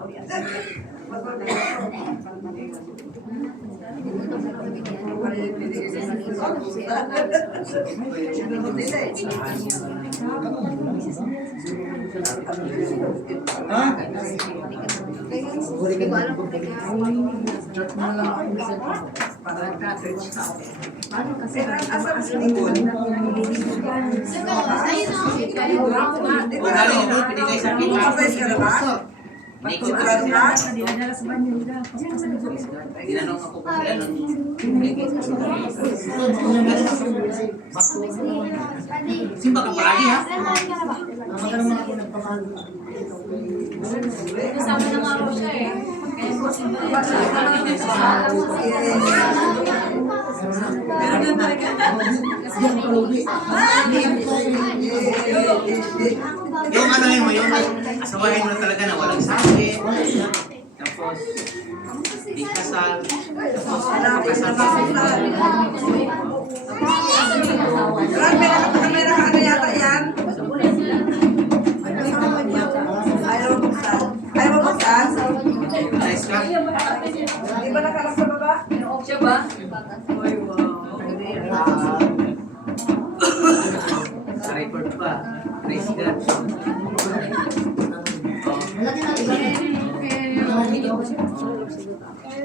Kung galing ito, pinigay sa akin. Ginanong ako kung ilan ang simba ka palagi ha? Kasama na nga ako siya eh. Yung ano yun mo, yung asawahin mo talaga na walang sakit. Tapos, di kasal. Tapos, kasal ka. Kamera ka, ano yata yan? Ayaw mo buksan. Ayaw mo buksan? Nice ka? Di ba nakalak sa baba? Siya ba? Ay, wow. Sa record pa. Praise God.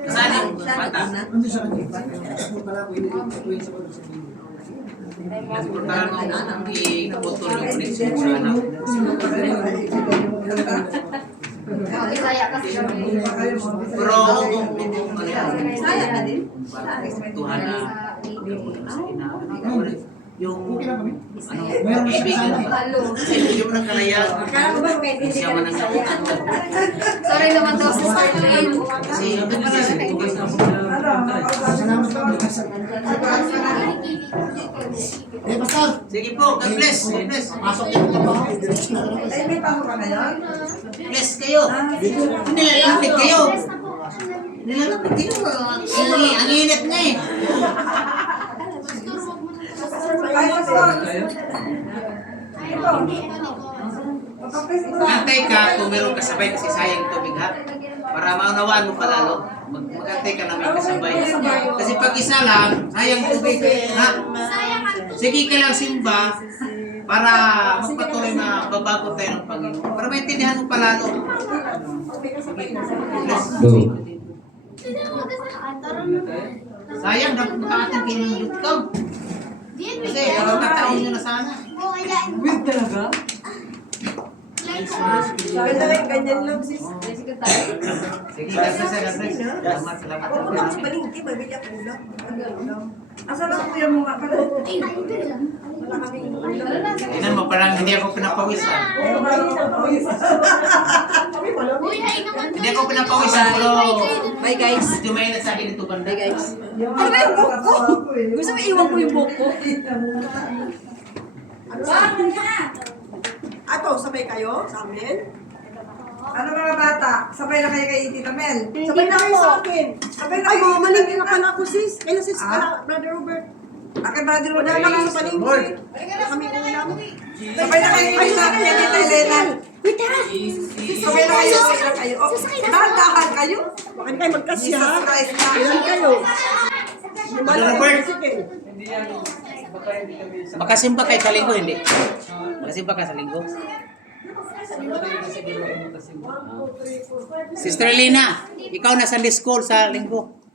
Saan yung bata? Nagpuntahan mo ang ikaputol yung connection sa anak. Bisaya kasi kami. Pero kung Saya ka din? Tuhan na yung kaibigan kasi hindi mo nang kalayaan. Akala ko ba pwede Siya man ang Sorry naman daw sa Starlane. kasi yung tugas na po. Sige po, God bless. God bless. Ay, may pango ka ngayon? Bless kayo. Nilalapit kayo. Nilalapit kayo. Ang init na eh. Ay, pastor. Ito. Papapres ito. Magantay ka kung meron kasabay kasi sayang tubig ha. Para maunawaan mo palalo. Magantay ka na may kasabay. Kasi pag isa lang, sayang tubig. Ha? Sige ka lang simba para magpatuloy na babago tayo ng Panginoon. Para maintindihan mo palalo. Sayang, dapat makakating kinulot ka. Kasi tataon nyo na sana. Weird talaga? Ganda rin, ganyan lang sis. Sige, ganda sa ganda. Salamat, salamat. Ako ba sa palingki, mabili ako ulam. Asa lang kuya mo nga pala? Wala kaming ulam. Tingnan mo, parang hindi ako pinapawisan. Hindi ako pinapawisan, pero Bye guys. medyo mainit sa akin ito banda. Bye guys. Ano ba yung buhok ko? Gusto mo iwan ko yung buhok ko? Ato, sabay kayo sa amin? Ano mga bata? Sabay na kayo kay Tita Mel? Sabay na kayo sa akin. Sabay na Ay, kayo. mamalingki na pala ako, sis. Kailan sis, Ah? Brother Robert. Akin brother mo Wala na na lang sa palingki. Kami ulam. Sabay na kayo kay Tita Elena. Wait, tara. Sabay na kayo. Sabay na kayo. Oh, dahan-dahan kayo. Bakit kayo magkasya? Jesus Christ na. Ilan kayo? Robert, Sige. Hindi yan. Baka hindi kami sa... makasimba kay sa linggo, hindi? Makasimba ka sa linggo? Sister Elena, ikaw na Sunday school sa linggo.